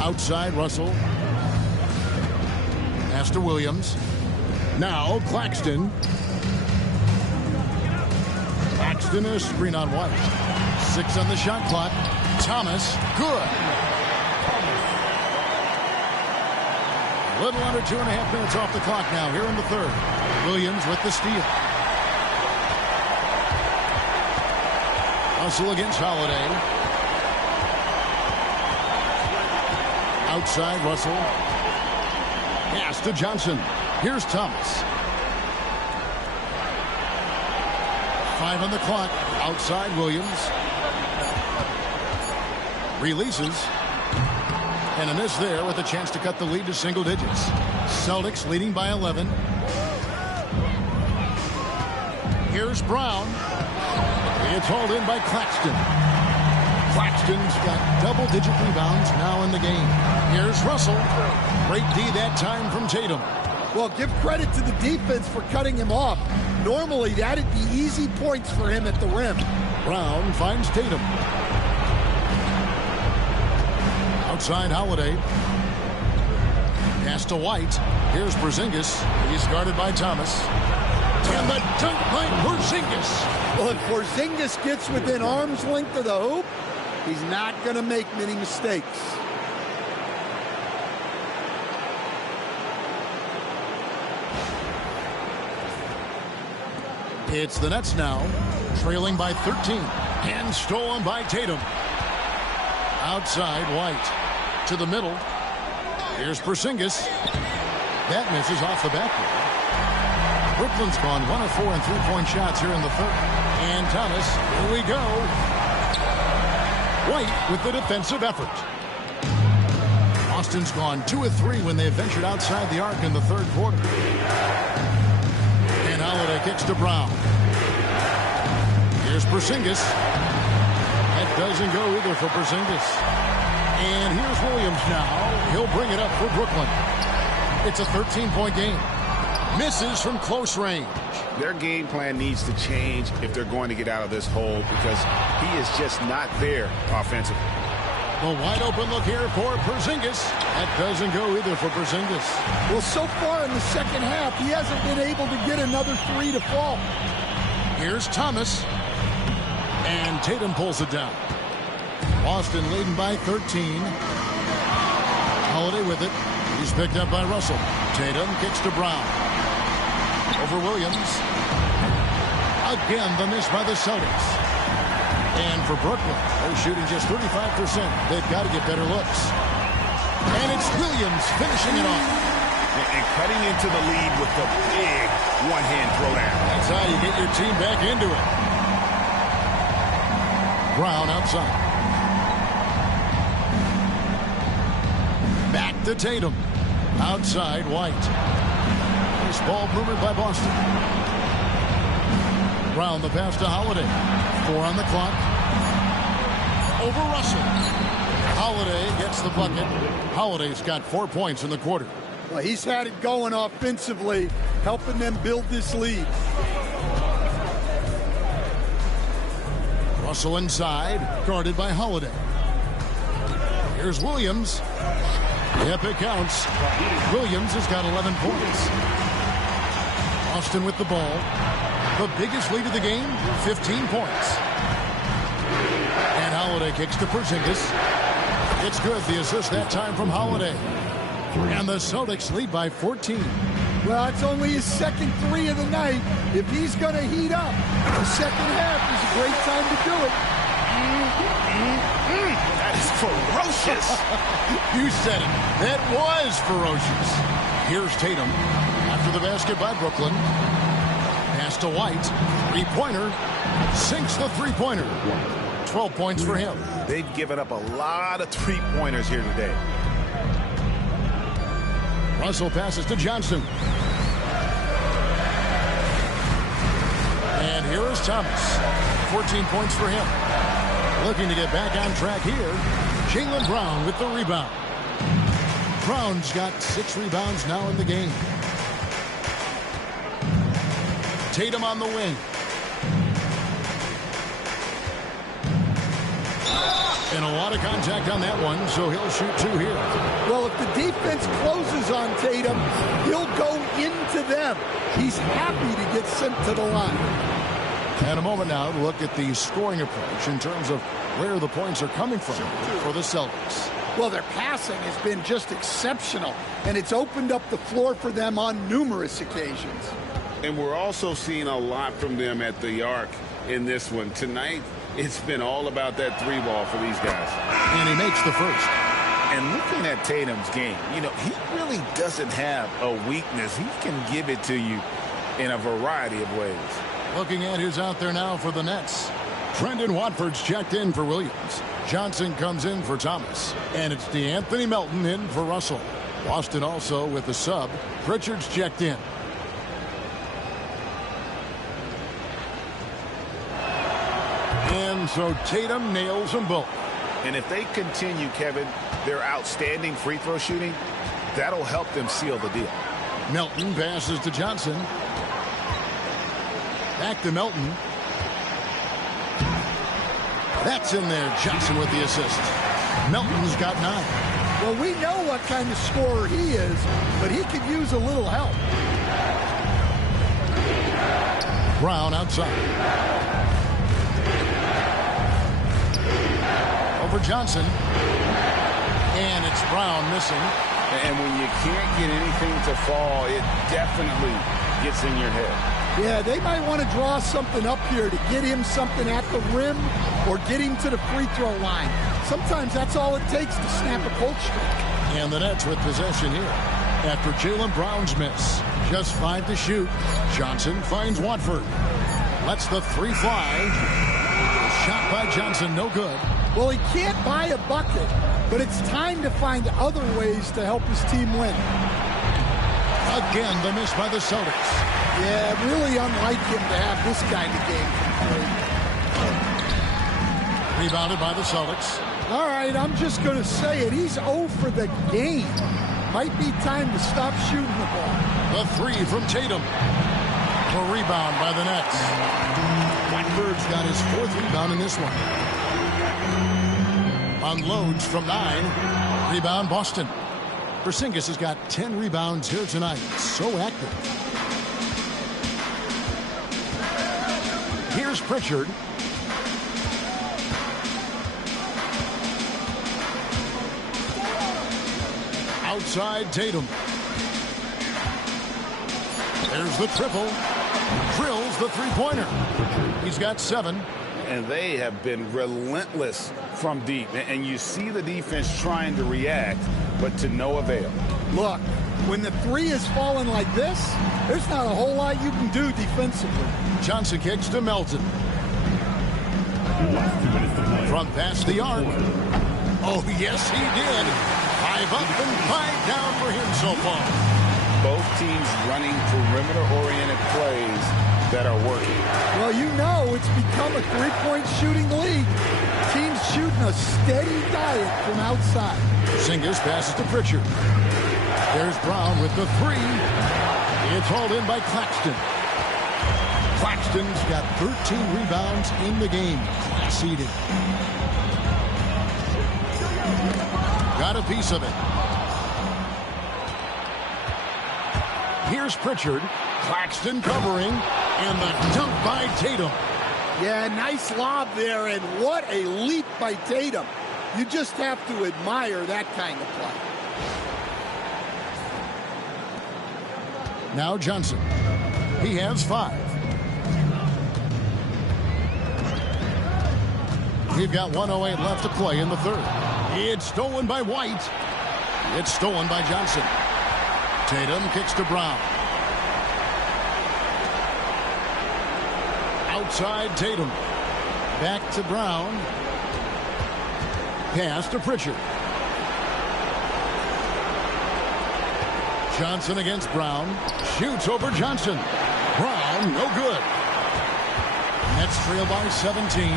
Outside, Russell. Pass to Williams. Now, Claxton. Claxton is screen on White. 6 on the shot clock. Thomas, good. A little under 2.5 minutes off the clock now here in the third. Williams with the steal. Russell against Holiday. Outside, Russell. Pass to Johnson. Here's Thomas. 5 on the clock. Outside, Williams. Releases. And a miss there with a chance to cut the lead to single digits. Celtics leading by 11. Here's Brown. It's hauled in by Claxton. Claxton's got double-digit rebounds now in the game. Here's Russell. Great D that time from Tatum. Well, give credit to the defense for cutting him off. Normally, that'd be easy points for him at the rim. Brown finds Tatum. Outside, Holiday. Pass to White. Here's Porzingis. He's guarded by Thomas. And the dunk by Porzingis. Well, if Porzingis gets within arm's length of the hoop, he's not going to make many mistakes. It's the Nets now, trailing by 13. And stolen by Tatum. Outside, White. To the middle. Here's Porzingis. That misses off the backboard. Brooklyn's gone 1 of 4 in three-point shots here in the third. And Thomas, here we go. White with the defensive effort. Boston's gone 2 of 3 when they ventured outside the arc in the third quarter. And Holiday kicks to Brown. Here's Porzingis. That doesn't go either for Porzingis. And here's Williams now. He'll bring it up for Brooklyn. It's a 13-point game. Misses from close range. Their game plan needs to change if they're going to get out of this hole because he is just not there offensively. The wide open look here for Porzingis. That doesn't go either for Porzingis. Well, so far in the second half, he hasn't been able to get another 3 to fall. Here's Thomas. And Tatum pulls it down. Boston leading by 13. Holiday with it. He's picked up by Russell. Tatum kicks to Brown. Over Williams. Again, the miss by the Celtics. And for Brooklyn, they're shooting just 35%. They've got to get better looks. And it's Williams finishing it off. And cutting into the lead with the big one-hand throwdown. That's how you get your team back into it. Brown outside. Back to Tatum. Outside, White. This ball rumored by Boston. Brown the pass to Holiday. 4 on the clock. Over Russell. Holiday gets the bucket. Holiday's got 4 points in the quarter. Well, he's had it going offensively, helping them build this lead. Russell inside, guarded by Holiday. Here's Williams. Yep, it counts. Williams has got 11 points. Austin with the ball. The biggest lead of the game, 15 points. And Holiday kicks to Porzingis. It's good, the assist that time from Holiday. And the Celtics lead by 14. Well, it's only his second 3 of the night. If he's going to heat up, the second half is a great time to do it. That is ferocious. You said it. That was ferocious. Here's Tatum. After the basket by Brooklyn. Pass to White. Three-pointer. Sinks the three-pointer. 12 points for him. They've given up a lot of three-pointers here today. Russell passes to Johnson. And here is Thomas. 14 points for him. Looking to get back on track here. Jaylen Brown with the rebound. Brown's got 6 rebounds now in the game. Tatum on the wing. And a lot of contact on that one, so he'll shoot 2 here. Well, if the defense closes on Tatum, he'll go into them. He's happy to get sent to the line. And a moment now to look at the scoring approach in terms of where the points are coming from for the Celtics. Well, their passing has been just exceptional, and it's opened up the floor for them on numerous occasions. And we're also seeing a lot from them at the arc in this one. Tonight, it's been all about that 3-ball for these guys. And he makes the first. And looking at Tatum's game, you know, he really doesn't have a weakness. He can give it to you in a variety of ways. Looking at who's out there now for the Nets. Brendan Watford's checked in for Williams. Johnson comes in for Thomas. And it's DeAnthony Melton in for Russell. Boston also with the sub. Pritchard's checked in. And so Tatum nails them both. And if they continue, Kevin, their outstanding free throw shooting, that'll help them seal the deal. Melton passes to Johnson. Back to Melton. That's in there. Johnson with the assist. Melton's got 9. Well, we know what kind of scorer he is, but he could use a little help. Brown outside. Over Johnson. And it's Brown missing. And when you can't get anything to fall, it definitely gets in your head. Yeah, they might want to draw something up here to get him something at the rim or get him to the free throw line. Sometimes that's all it takes to snap a cold streak. And the Nets with possession here. After Jaylen Brown's miss. Just 5 to shoot. Johnson finds Watford. Lets the 3 fly. Shot by Johnson, no good. Well, he can't buy a bucket, but it's time to find other ways to help his team win. Again, the miss by the Celtics. Yeah, really unlike him to have this kind of game. Rebounded by the Celtics. All right, I'm just going to say it. He's 0 for the game. Might be time to stop shooting the ball. The 3 from Tatum. The rebound by the Nets. Watford's got his 4th rebound in this one. Unloads from 9. Rebound Boston. Porzingis has got 10 rebounds here tonight. So active. Here's Pritchard. Outside Tatum. There's the triple. Drills the 3-pointer. He's got 7. And they have been relentless from deep. And you see the defense trying to react, but to no avail. Look, when the 3 is falling like this, there's not a whole lot you can do defensively. Johnson kicks to Melton. From past the arc. Oh, yes, he did. 5 up and 5 down for him so far. Both teams running perimeter-oriented plays that are working. Well, you know it's become a 3-point shooting league. Teams shooting a steady diet from outside. Porzingis passes to Pritchard. There's Brown with the 3. It's hauled in by Claxton. Claxton's got 13 rebounds in the game. Seeded. Got a piece of it. Here's Pritchard. Claxton covering. And the dunk by Tatum. Yeah, nice lob there, and what a leap by Tatum. You just have to admire that kind of play. Now Johnson. He has 5. We've got 1:08 left to play in the 3rd. It's stolen by White. It's stolen by Johnson. Tatum kicks to Brown. Outside Tatum. Back to Brown. Pass to Pritchard. Johnson against Brown. Shoots over Johnson. Brown, no good. Nets trail by 17.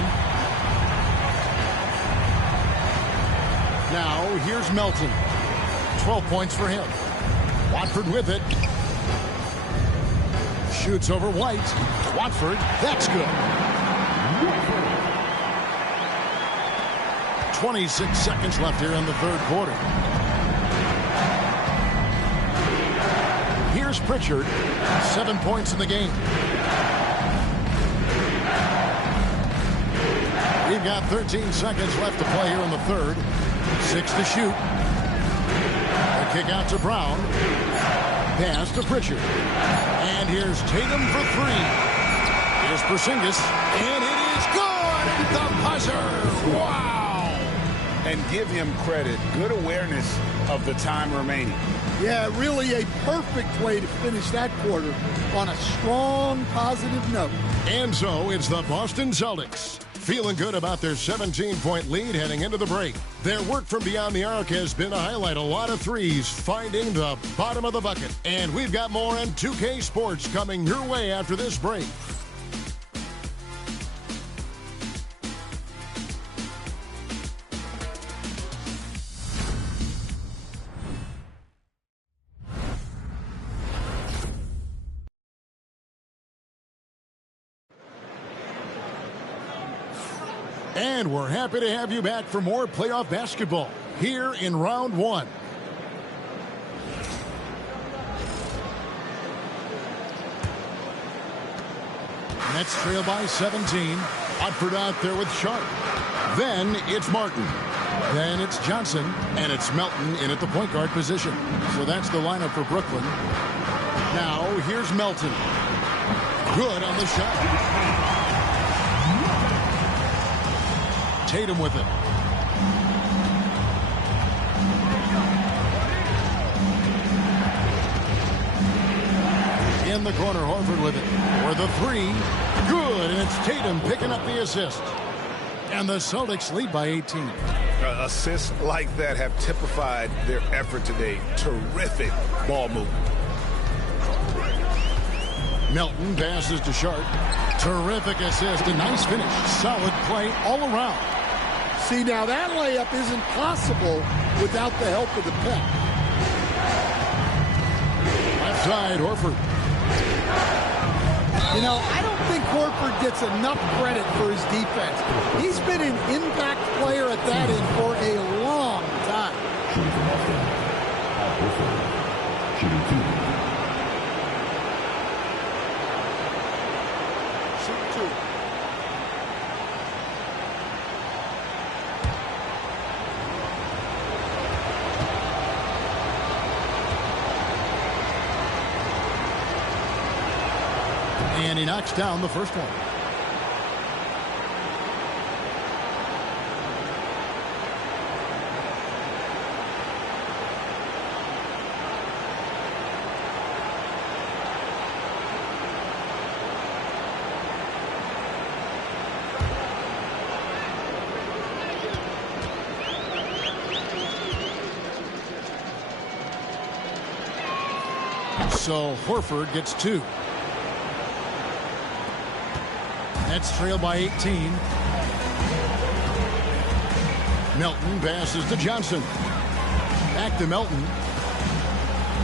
Now, here's Melton. 12 points for him. Watford with it. Shoots over White. Watford, that's good. 26 seconds left here in the third quarter. Here's Pritchard. 7 points in the game. We've got 13 seconds left to play here in the third. 6 to shoot. The kick out to Brown. Pass to Pritchard. And here's Tatum for three. Here's Porzingis. And it is good at the buzzer. Wow. And give him credit. Good awareness of the time remaining. Yeah, really a perfect way to finish that quarter on a strong, positive note. And so it's the Boston Celtics, feeling good about their 17-point lead heading into the break. Their work from beyond the arc has been a highlight. A lot of threes, finding the bottom of the bucket. And we've got more on 2K Sports coming your way after this break. And we're happy to have you back for more playoff basketball here in round one. Nets trail by 17. Watford out there with Sharp. Then it's Martin. Then it's Johnson. And it's Melton in at the point guard position. So that's the lineup for Brooklyn. Now here's Melton. Good on the shot. Tatum with it. In the corner, Horford with it. For the three. Good, and it's Tatum picking up the assist. And the Celtics lead by 18. Assists like that have typified their effort today. Terrific ball movement. Melton passes to Sharp. Terrific assist. A nice finish. Solid play all around. See, now that layup isn't possible without the help of the pep. Left side, Horford. You know, I don't think Horford gets enough credit for his defense. He's been an impact player at that end for a long time. Shooting two. And he knocks down the first one. So Horford gets two. Nets trail by 18. Melton passes to Johnson. Back to Melton.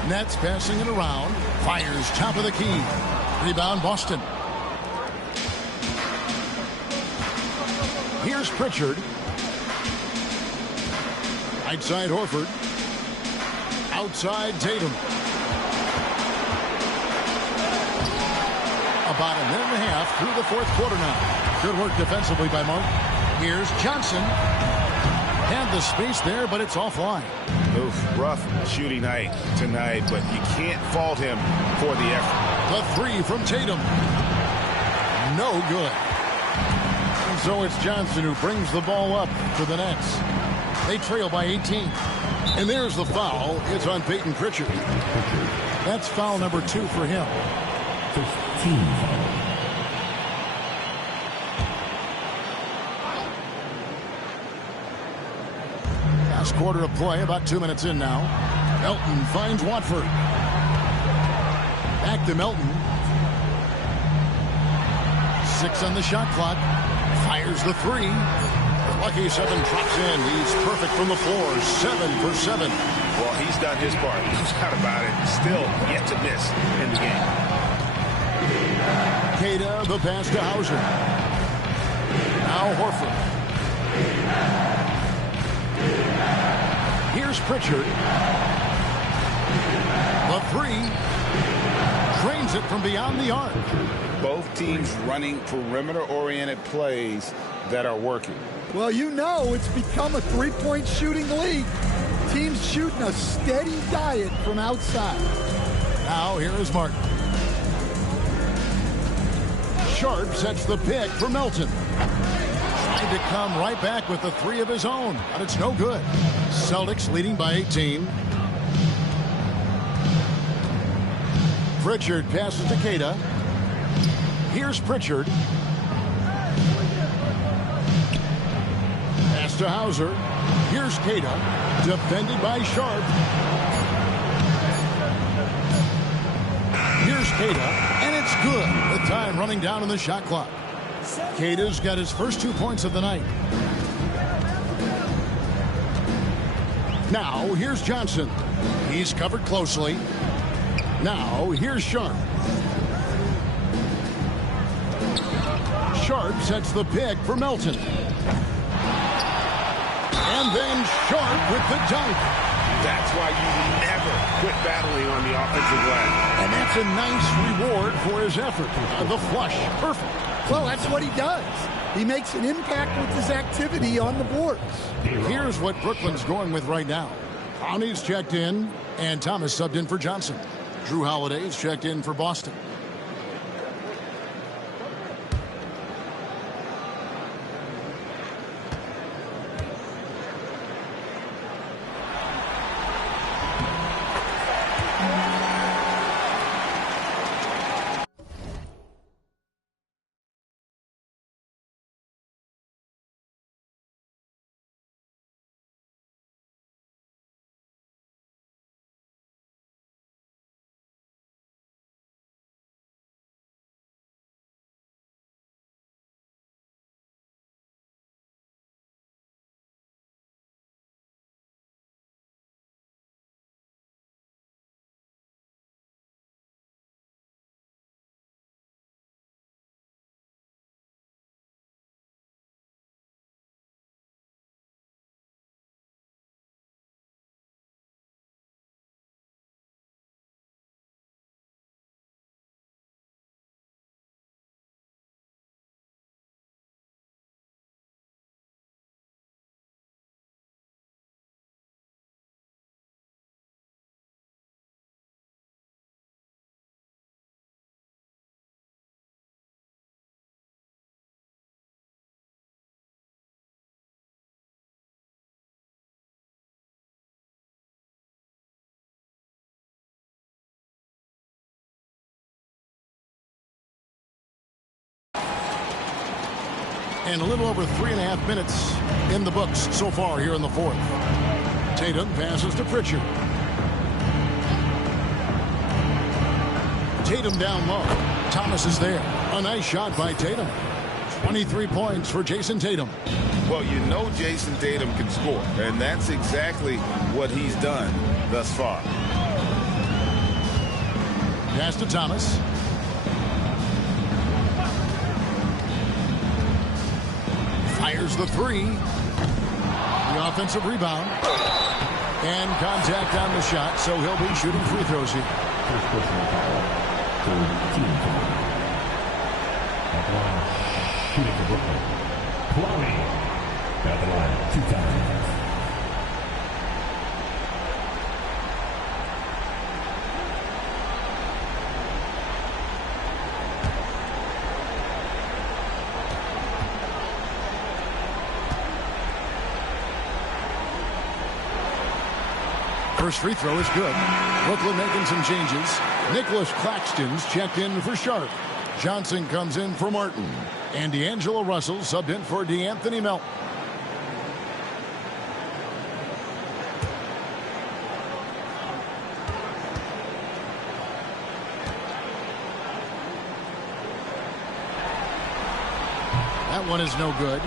Nets passing it around. Fires top of the key. Rebound Boston. Here's Pritchard. Right side Horford. Outside Tatum. About a minute and a half through the fourth quarter now. Good work defensively by Mark. Here's Johnson. Had the space there, but it's offline. Oof, rough shooting night tonight, but you can't fault him for the effort. The three from Tatum. No good. And so it's Johnson who brings the ball up for the Nets. They trail by 18. And there's the foul. It's on Peyton Pritchard. That's foul number 2 for him. 15. Last quarter of play, about 2 minutes in now. Melton finds Watford. Back to Melton. 6 on the shot clock. Fires the three. Lucky 7 drops in. He's perfect from the floor. 7 for 7. Well, he's done his part. No doubt about it. Still yet to miss in the game. Queta, the pass to Hauser. Now Horford. Here's Pritchard. The three. Drains it from beyond the arc. Both teams running perimeter-oriented plays that are working. Well, you know it's become a three-point shooting league. Teams shooting a steady diet from outside. Now here is Martin. Sharp sets the pick for Melton. Trying to come right back with the three of his own, but it's no good. Celtics leading by 18. Pritchard passes to Queta. Here's Pritchard. Pass to Hauser. Here's Queta. Defended by Sharp. Here's Queta, and it's good. The time running down on the shot clock. Queta's got his first 2 points of the night. Now, here's Johnson. He's covered closely. Now, here's Sharp. Sharp sets the pick for Melton. And then Sharp with the dunk. That's why you never quit battling on the offensive glass. And that's a nice reward for his effort. The flush. Perfect. Well, that's what he does. He makes an impact with his activity on the boards. Here's what Brooklyn's going with right now. Conley's checked in, and Thomas subbed in for Johnson. Drew Holiday's checked in for Boston. And a little over 3.5 minutes in the books so far here in the fourth. Tatum passes to Pritchard. Tatum down low. Thomas is there. A nice shot by Tatum. 23 points for Jason Tatum. Well, you know Jason Tatum can score, and that's exactly what he's done thus far. Pass to Thomas. Fires the three. The offensive rebound. And contact on the shot, so he'll be shooting free throws here. First personal foul for team foul. At the line, shooting for Brooklyn. Plowing. At the line, 2 times. First free throw is good. Brooklyn making some changes. Nicholas Claxton's checked in for Sharp. Johnson comes in for Martin. And D'Angelo Russell subbed in for DeAnthony Melton. That one is no good.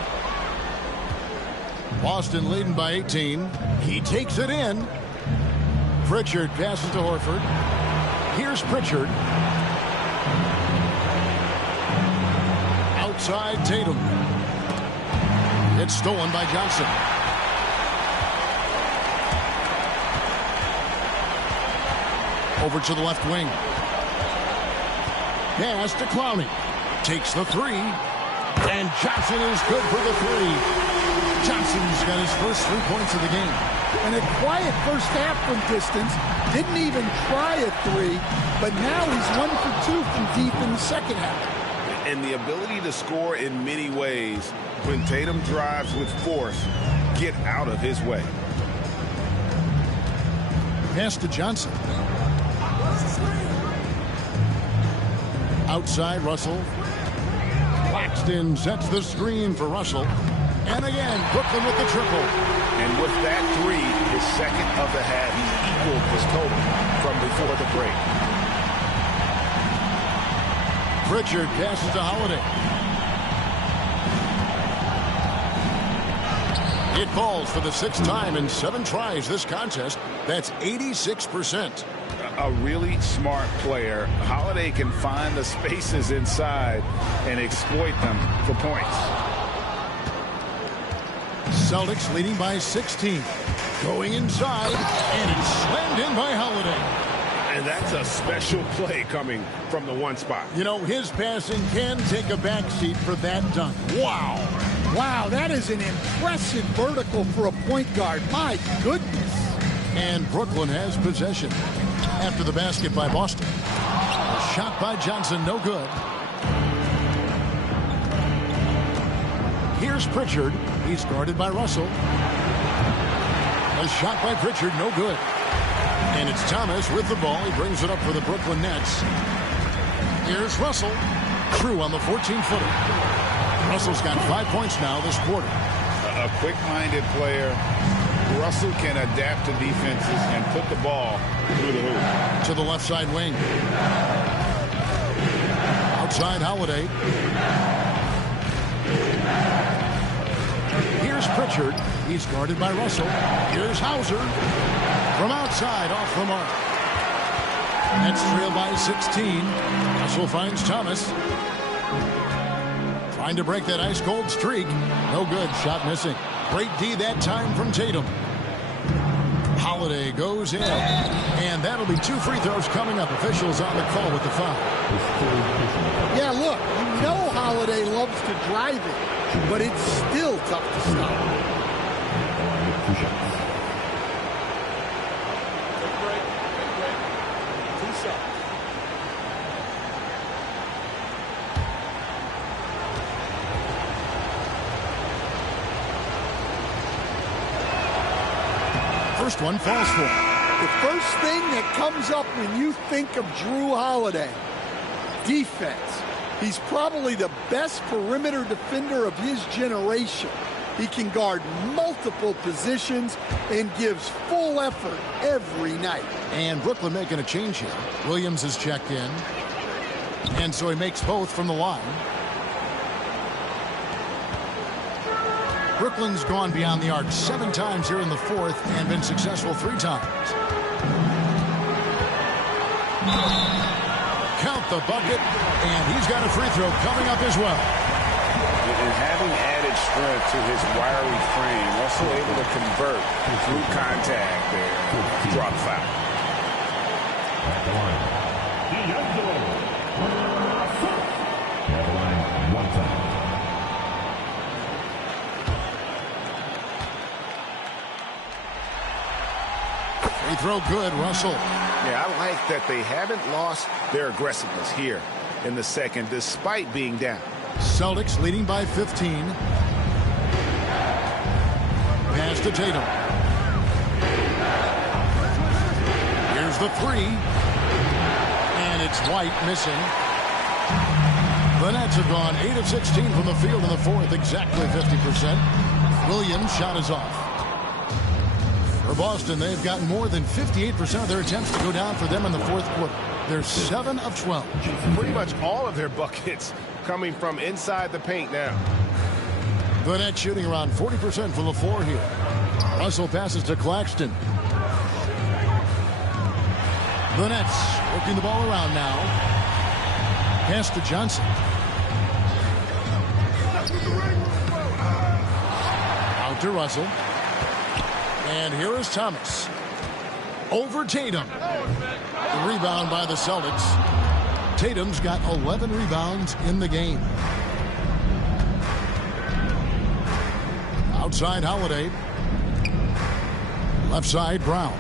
Boston leading by 18. He takes it in. Pritchard passes to Horford. Here's Pritchard. Outside Tatum. It's stolen by Johnson. Over to the left wing. Pass to Clowney. Takes the three. And Johnson is good for the three. Johnson's got his first 3 points of the game. And a quiet first half from distance. Didn't even try a three. But now he's 1 for 2 from deep in the second half. And the ability to score in many ways when Tatum drives with force. Get out of his way. Pass to Johnson. Outside, Russell. Claxton sets the screen for Russell. And again, Brooklyn with the triple. And with that three, his second of the half, he's equaled his total from before the break. Pritchard passes to Holiday. It falls for the 6th time in 7 tries this contest. That's 86%. A really smart player. Holiday can find the spaces inside and exploit them for points. Celtics leading by 16. Going inside, and it's slammed in by Holiday. And that's a special play coming from the one spot. You know, his passing can take a backseat for that dunk. Wow. Wow, that is an impressive vertical for a point guard. My goodness. And Brooklyn has possession. After the basket by Boston. A shot by Johnson, no good. Here's Pritchard. He's guarded by Russell. A shot by Pritchard, no good. And it's Thomas with the ball. He brings it up for the Brooklyn Nets. Here's Russell. True on the 14-footer. Russell's got 5 points now this quarter. A quick-minded player. Russell can adapt to defenses and put the ball through the hoop. To the left side wing. Outside Holiday. Here's Pritchard. He's guarded by Russell. Here's Hauser. From outside, off the mark. Nets trail by 16. Russell finds Thomas. Trying to break that ice-cold streak. No good. Shot missing. Great D that time from Tatum. Holiday goes in. And that'll be 2 free throws coming up. Officials on the call with the foul. Yeah, look, you know Holiday loves to drive it, but it's still tough to stop. First one falls for him. The first thing that comes up when you think of Jrue Holiday, defense. He's probably the best perimeter defender of his generation. He can guard multiple positions and gives full effort every night. And Brooklyn making a change here. Williams is checked in. And so he makes both from the line. Brooklyn's gone beyond the arc 7 times here in the 4th and been successful 3 times. Count the bucket, and he's got a free throw coming up as well. And having added strength to his wiry frame, also able to convert through contact there. Drop foul. At the line, D'Angelo. At the line, 1 time. Free throw good, Russell. Yeah, I like that they haven't lost their aggressiveness here in the second, despite being down. Celtics leading by 15. Pass to Tatum. Here's the 3. And it's White missing. The Nets have gone 8 of 16 from the field in the 4th, exactly 50%. Williams' shot is off. For Boston, they've gotten more than 58% of their attempts to go down for them in the 4th quarter. They're 7 of 12. Pretty much all of their buckets coming from inside the paint now. The Nets shooting around 40% from the floor here. Russell passes to Claxton. The Nets working the ball around now. Pass to Johnson. Out to Russell. And here is Thomas. Over Tatum. The rebound by the Celtics. Tatum's got 11 rebounds in the game. Outside Holiday. Left side Brown.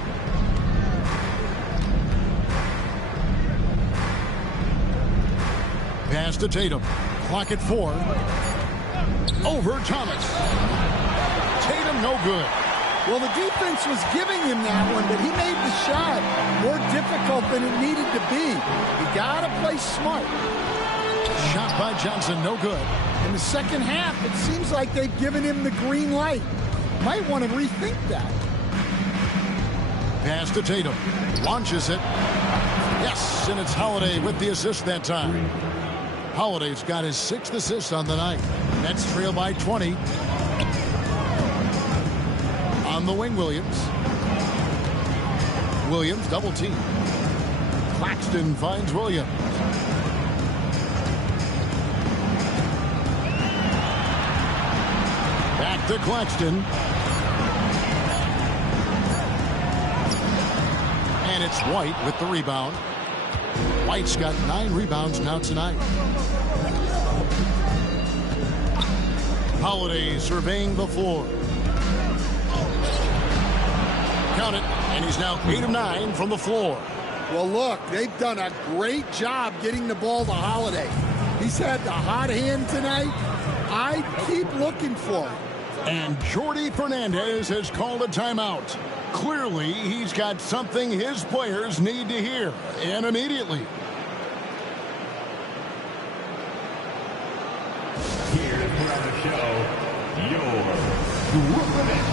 Pass to Tatum. Clock at 4. Over Thomas. Tatum no good. Well, the defense was giving him that one, but he made the shot more difficult than it needed to be. You got to play smart. Shot by Johnson, no good. In the second half, it seems like they've given him the green light. Might want to rethink that. Pass to Tatum. Launches it. Yes, and it's Holiday with the assist that time. Holiday's got his 6th assist on the night. Nets trail by 20. On the wing, Williams. Williams double team. Claxton finds Williams. Back to Claxton. And it's White with the rebound. White's got 9 rebounds now tonight. Holiday surveying the floor. Count it, and he's now 8 of 9 from the floor. Well, look, they've done a great job getting the ball to Holiday. He's had the hot hand tonight. I keep looking for it. And Jordi Fernandez has called a timeout. Clearly, he's got something his players need to hear, and immediately. Here to put on the show, your Brooklyn Nets.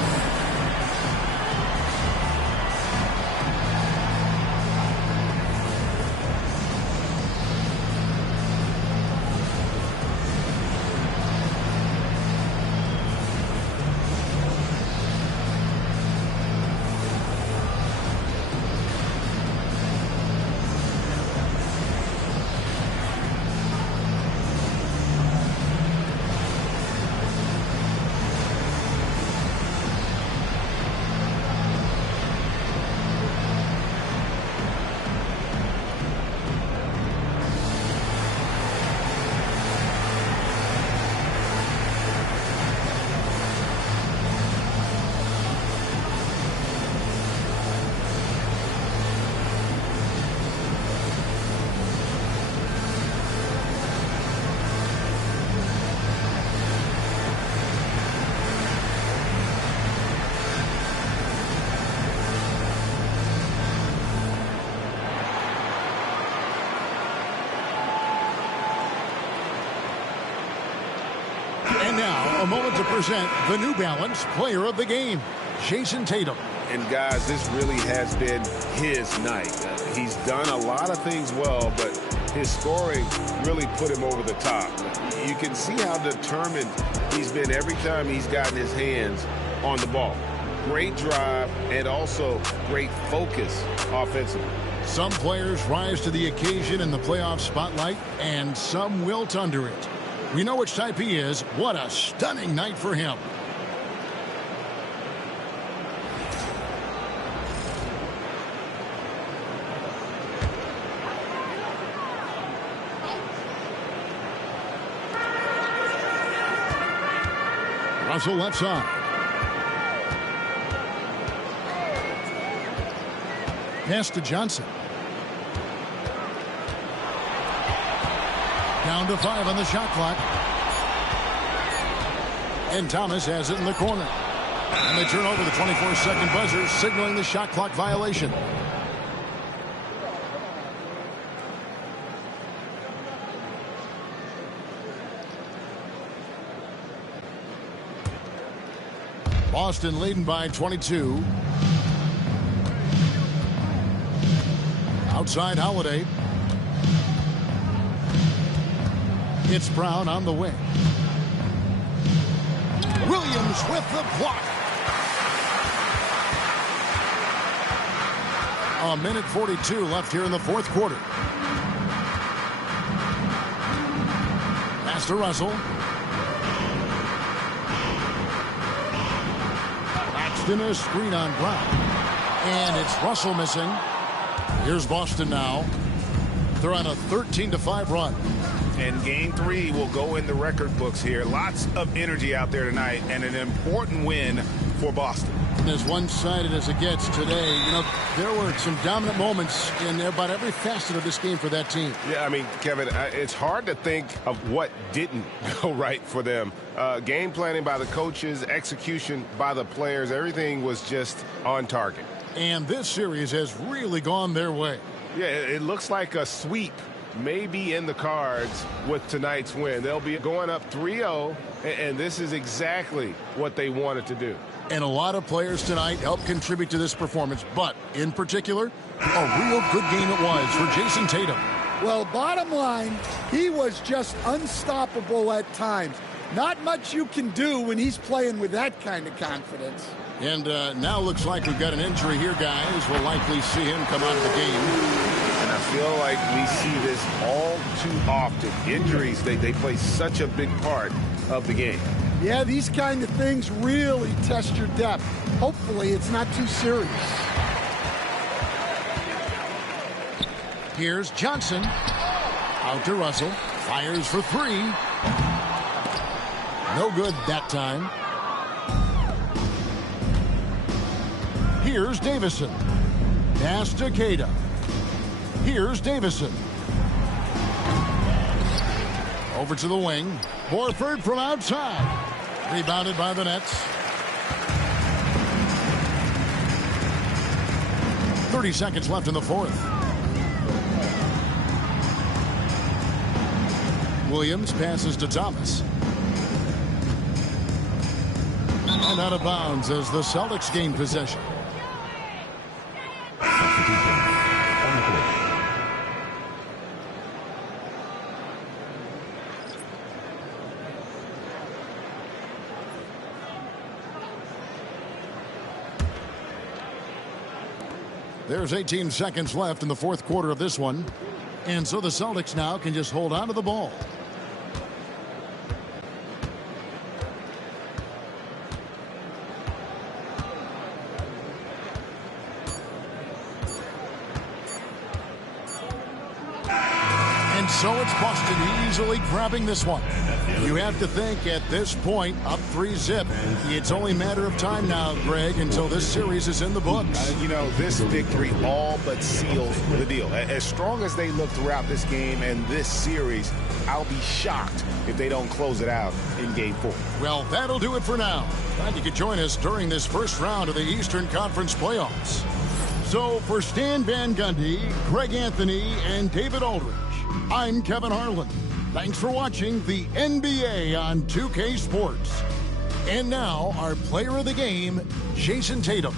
And now, a moment to present the New Balance Player of the Game, Jason Tatum. And guys, this really has been his night. He's done a lot of things well, but his scoring really put him over the top. You can see how determined he's been every time he's gotten his hands on the ball. Great drive and also great focus offensively. Some players rise to the occasion in the playoff spotlight, and some wilt under it. We know which type he is. What a stunning night for him. Russell left side. Pass to Johnson. Down to 5 on the shot clock. And Thomas has it in the corner. And they turn over the 24-second buzzer, signaling the shot clock violation. Boston leading by 22. Outside Holiday. It's Brown on the wing. Williams with the block. A minute 42 left here in the fourth quarter. Pass to Russell. Laxton a screen on Brown. And it's Russell missing. Here's Boston now. They're on a 13-5 run. And game 3 will go in the record books here. Lots of energy out there tonight, and an important win for Boston. And as one-sided as it gets today, you know, there were some dominant moments in about every facet of this game for that team. Yeah, I mean, Kevin, it's hard to think of what didn't go right for them. Game planning by the coaches, execution by the players, everything was just on target. And this series has really gone their way. Yeah, it looks like a sweep may be in the cards with tonight's win. They'll be going up 3-0, and this is exactly what they wanted to do. And a lot of players tonight helped contribute to this performance, but in particular, a real good game it was for Jason Tatum. Well, bottom line, he was just unstoppable at times. Not much you can do when he's playing with that kind of confidence. And now looks like we've got an injury here, guys. We'll likely see him come out of the game. And I feel like we see this all too often. Injuries, they play such a big part of the game. Yeah, these kind of things really test your depth. Hopefully it's not too serious. Here's Johnson. Out to Russell. Fires for 3. No good that time. Here's Davison. Pass to Queta. Here's Davison. Over to the wing. Horford from outside. Rebounded by the Nets. 30 seconds left in the fourth. Williams passes to Thomas. And out of bounds as the Celtics gain possession. There's 18 seconds left in the fourth quarter of this one. And so the Celtics now can just hold on to the ball. And so it's Boston easily grabbing this one. You have to think at this point, up 3-0. It's only a matter of time now, Greg, until this series is in the books. You know, this victory all but seals the deal. As strong as they look throughout this game and this series, I'll be shocked if they don't close it out in Game 4. Well, that'll do it for now. Glad you could join us during this first round of the Eastern Conference playoffs. So for Stan Van Gundy, Greg Anthony, and David Aldridge, I'm Kevin Harlan. Thanks for watching the NBA on 2K Sports. And now, our player of the game, Jason Tatum.